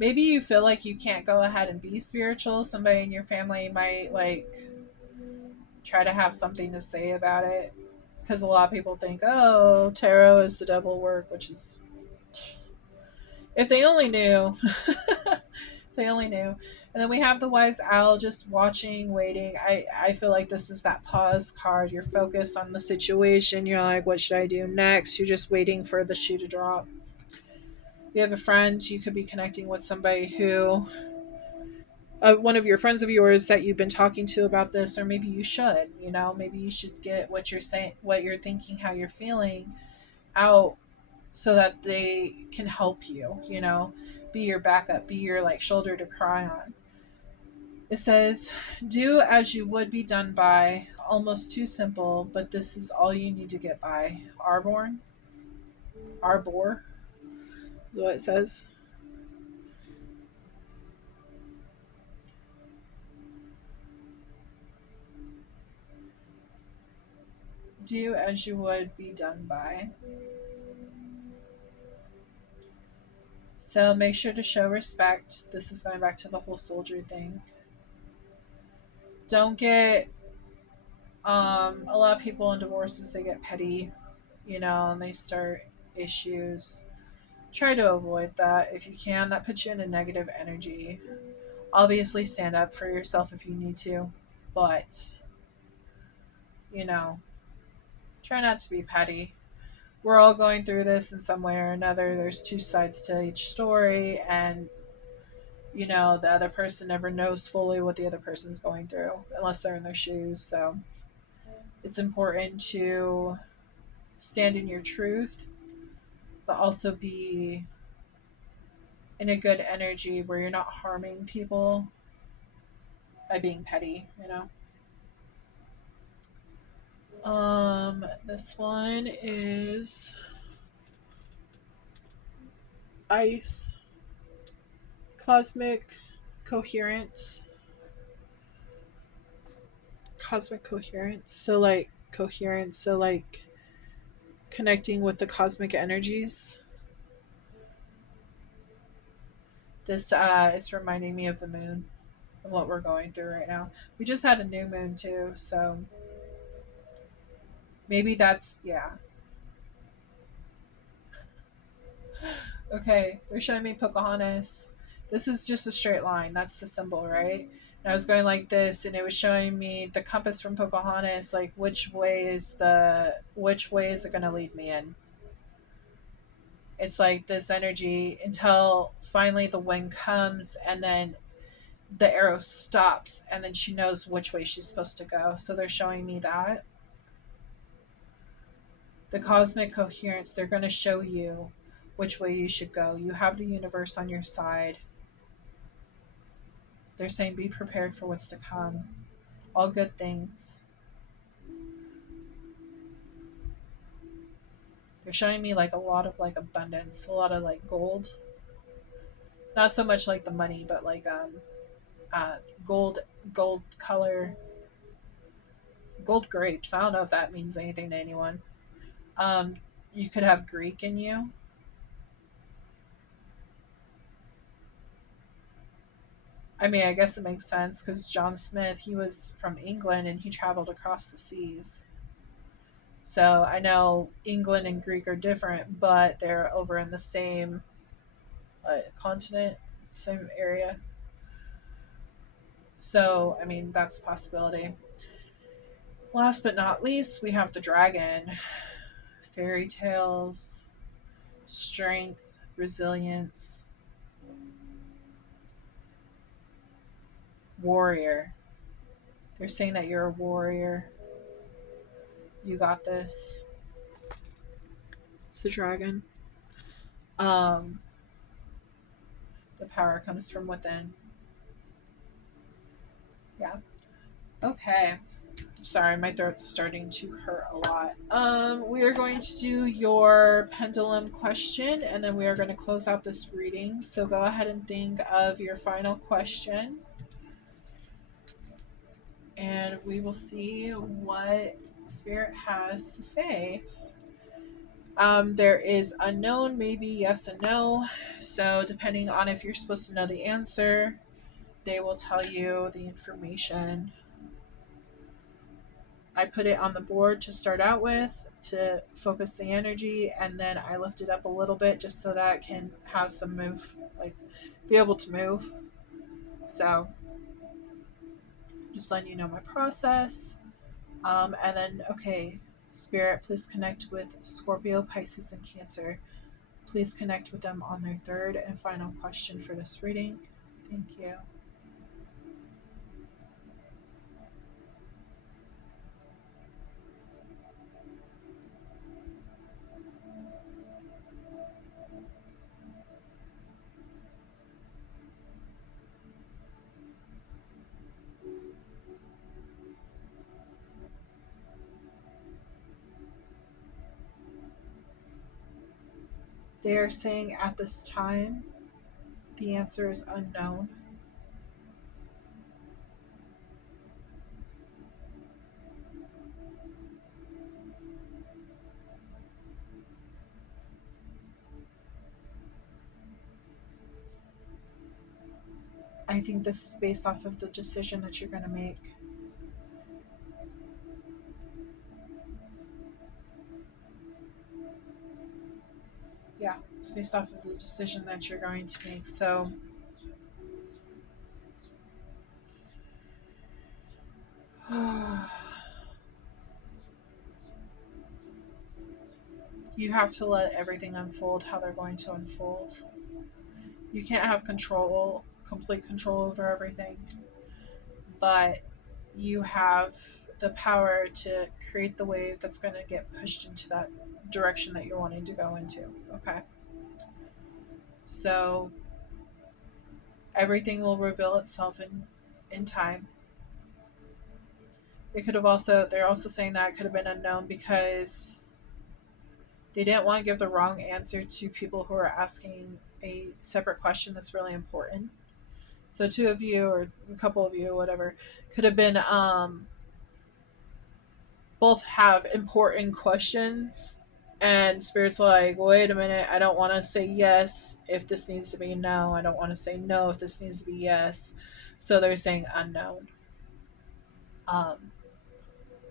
Maybe you feel like you can't go ahead and be spiritual. Somebody in your family might like try to have something to say about it, because a lot of people think, oh, tarot is the devil work, which is, if they only knew. They only knew. And then we have the wise owl, just watching, waiting. I feel like this is that pause card. You're focused on the situation. You're like, what should I do next? You're just waiting for the shoe to drop. You have a friend. You could be connecting with somebody who, one of your friends of yours that you've been talking to about this, or maybe you should. Maybe you should get what you're saying, what you're thinking, how you're feeling out, so that they can help you. Be your backup, be your like shoulder to cry on. It says, do as you would be done by. Almost too simple, but this is all you need to get by. Arborn? Arbor is what it says. Do as you would be done by. So make sure to show respect. This is going back to the whole soldier thing. Don't get, a lot of people in divorces, they get petty, and they start issues. Try to avoid that if you can. That puts you in a negative energy. Obviously, stand up for yourself if you need to, but, you know, try not to be petty. We're all going through this in some way or another. There's two sides to each story, and, the other person never knows fully what the other person's going through unless they're in their shoes. So it's important to stand in your truth, but also be in a good energy where you're not harming people by being petty. This one is ice, cosmic coherence, cosmic coherence. So like coherence, so like connecting with the cosmic energies. This it's reminding me of the moon and what we're going through right now. We just had a new moon too, so maybe that's, yeah. Okay, they're showing me Pocahontas. This is just a straight line. That's the symbol, right? And I was going like this, and it was showing me the compass from Pocahontas. Like, which way is it going to lead me in? It's like this energy until finally the wind comes, and then the arrow stops, and then she knows which way she's supposed to go. So they're showing me that the cosmic coherence. They're going to show you which way you should go. You have the universe on your side. They're saying be prepared for what's to come. All good things. They're showing me like a lot of like abundance, a lot of like gold. Not so much like the money, but like uh gold gold color, gold grapes. I don't know if that means anything to anyone. Um you could have Greek in you. I mean, I guess it makes sense because John Smith, he was from England and he traveled across the seas. So I know England and Greek are different, but they're over in the same continent, same area. So, I mean, that's a possibility. Last but not least, we have the dragon. Fairy tales, strength, resilience, warrior. They're saying that you're a warrior. You got this. It's the dragon. Um, the power comes from within. Yeah. Okay. Sorry, my throat's starting to hurt a lot. We are going to do your pendulum question and then we are going to close out this reading. So go ahead and think of your final question and we will see what Spirit has to say. There is unknown, maybe yes and no. So depending on if you're supposed to know the answer, they will tell you the information. I put it on the board to start out with to focus the energy, and then I lift it up a little bit just so that it can have some move, like be able to move. So just letting you know my process. And then, okay, Spirit, please connect with Scorpio, Pisces, and Cancer. Please connect with them on their third and final question for this reading. Thank you. They are saying at this time the answer is unknown. I think this is based off of the decision that you're going to make. Yeah, it's based off of the decision that you're going to make. So, you have to let everything unfold how they're going to unfold. You can't have control, complete control over everything, but you have the power to create the wave that's going to get pushed into that direction that you're wanting to go into. Okay. So, everything will reveal itself in time. It could have also, they're also saying that it could have been unknown because they didn't want to give the wrong answer to people who are asking a separate question that's really important. So two of you or a couple of you, whatever, could have been both have important questions, and Spirit's like, wait a minute, I don't want to say yes if this needs to be no. I don't want to say no if this needs to be yes. So they're saying unknown. Um,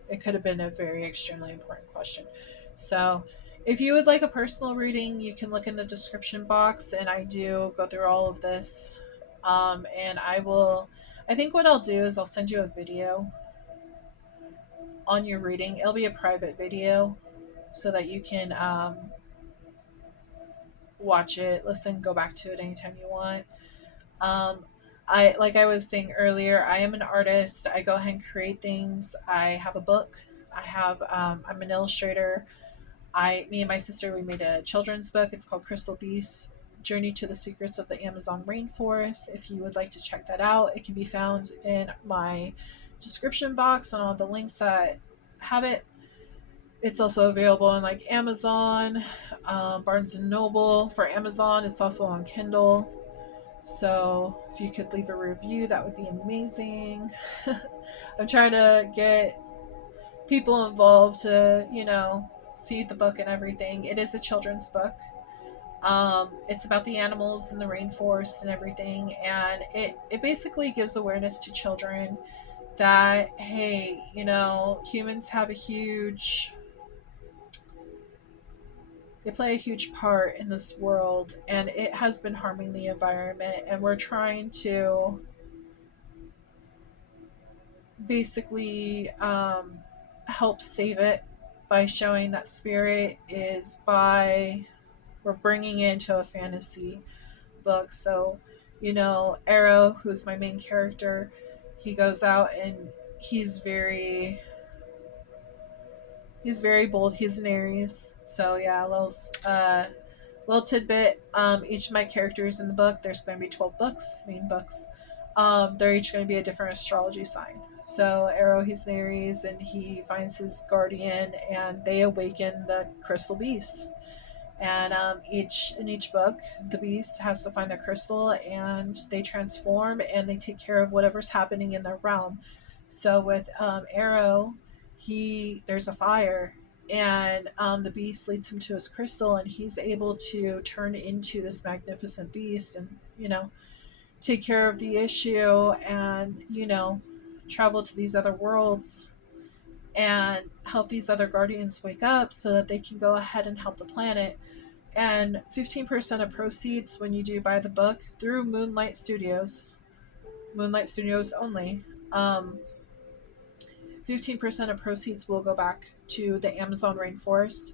it could have been a very extremely important question. So, if you would like a personal reading, you can look in the description box, and I do go through all of this. And I will, I think what I'll do is I'll send you a video on your reading. It'll be a private video so that you can watch it, listen, go back to it anytime you want. Um, I like I was saying earlier, I am an artist. I go ahead and create things. I have a book. I'm an illustrator. Me and my sister, we made a children's book. It's called Crystal Beast: Journey to the Secrets of the Amazon Rainforest. If you would like to check that out, it can be found in my description box and all the links that have it. It's also available on like Amazon, Barnes and Noble. For Amazon, it's also on Kindle. So if you could leave a review, that would be amazing. I'm trying to get people involved to, see the book and everything. It is a children's book. It's about the animals in the rainforest and everything, and it basically gives awareness to children that hey, humans have a huge they play a huge part in this world, and it has been harming the environment, and we're trying to basically help save it by showing that spirit is by we're bringing it into a fantasy book. So, Arrow, who's my main character, he goes out and he's very he's very bold. He's an Aries. So yeah, little tidbit. Each of my characters in the book, there's going to be 12 books, main books. They're each going to be a different astrology sign. So Arrow, he's an Aries, and he finds his guardian, and they awaken the crystal beast. And each book, the beast has to find their crystal, and they transform and they take care of whatever's happening in their realm. So with Arrow, he there's a fire, and the beast leads him to his crystal, and he's able to turn into this magnificent beast, and take care of the issue, and travel to these other worlds and help these other guardians wake up so that they can go ahead and help the planet. And 15% of proceeds when you do buy the book through Moonlight Studios only, 15% of proceeds will go back to the Amazon rainforest.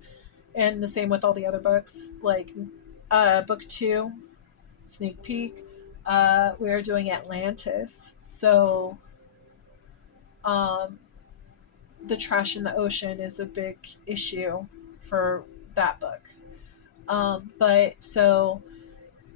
And the same with all the other books, like book 2, sneak peek. We are doing Atlantis. So um, the trash in the ocean is a big issue for that book. But so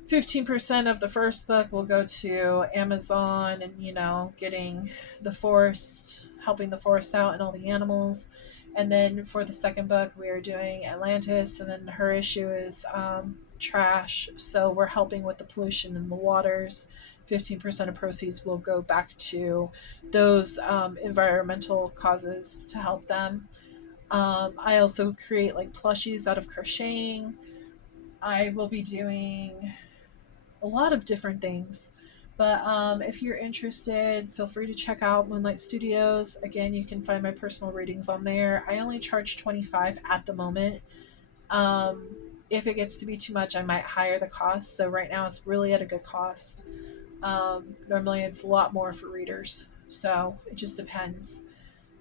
15% of the first book will go to Amazon and, getting the forest, helping the forest out and all the animals. And then for the second book, we are doing Atlantis, and then her issue is trash. So we're helping with the pollution in the waters. 15% of proceeds will go back to those environmental causes to help them. I also create like plushies out of crocheting. I will be doing a lot of different things. But if you're interested, feel free to check out Moonlight Studios. Again, you can find my personal readings on there. I only charge $25 at the moment. Um, if it gets to be too much, I might higher the cost. So right now, it's really at a good cost. Normally, it's a lot more for readers. So it just depends.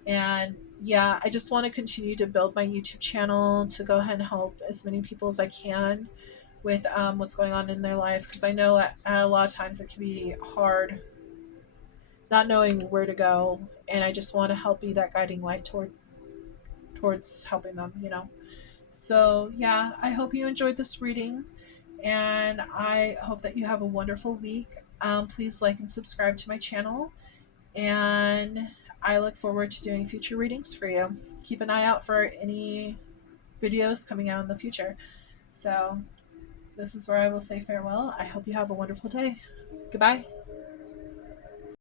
And yeah, I just want to continue to build my YouTube channel to go ahead and help as many people as I can with what's going on in their life, because I know at a lot of times it can be hard not knowing where to go, and I just want to help be that guiding light towards helping them. So yeah, I hope you enjoyed this reading, and I hope that you have a wonderful week. Please like and subscribe to my channel, and I look forward to doing future readings for you. Keep an eye out for any videos coming out in the future. So this is where I will say farewell. I hope you have a wonderful day. Goodbye.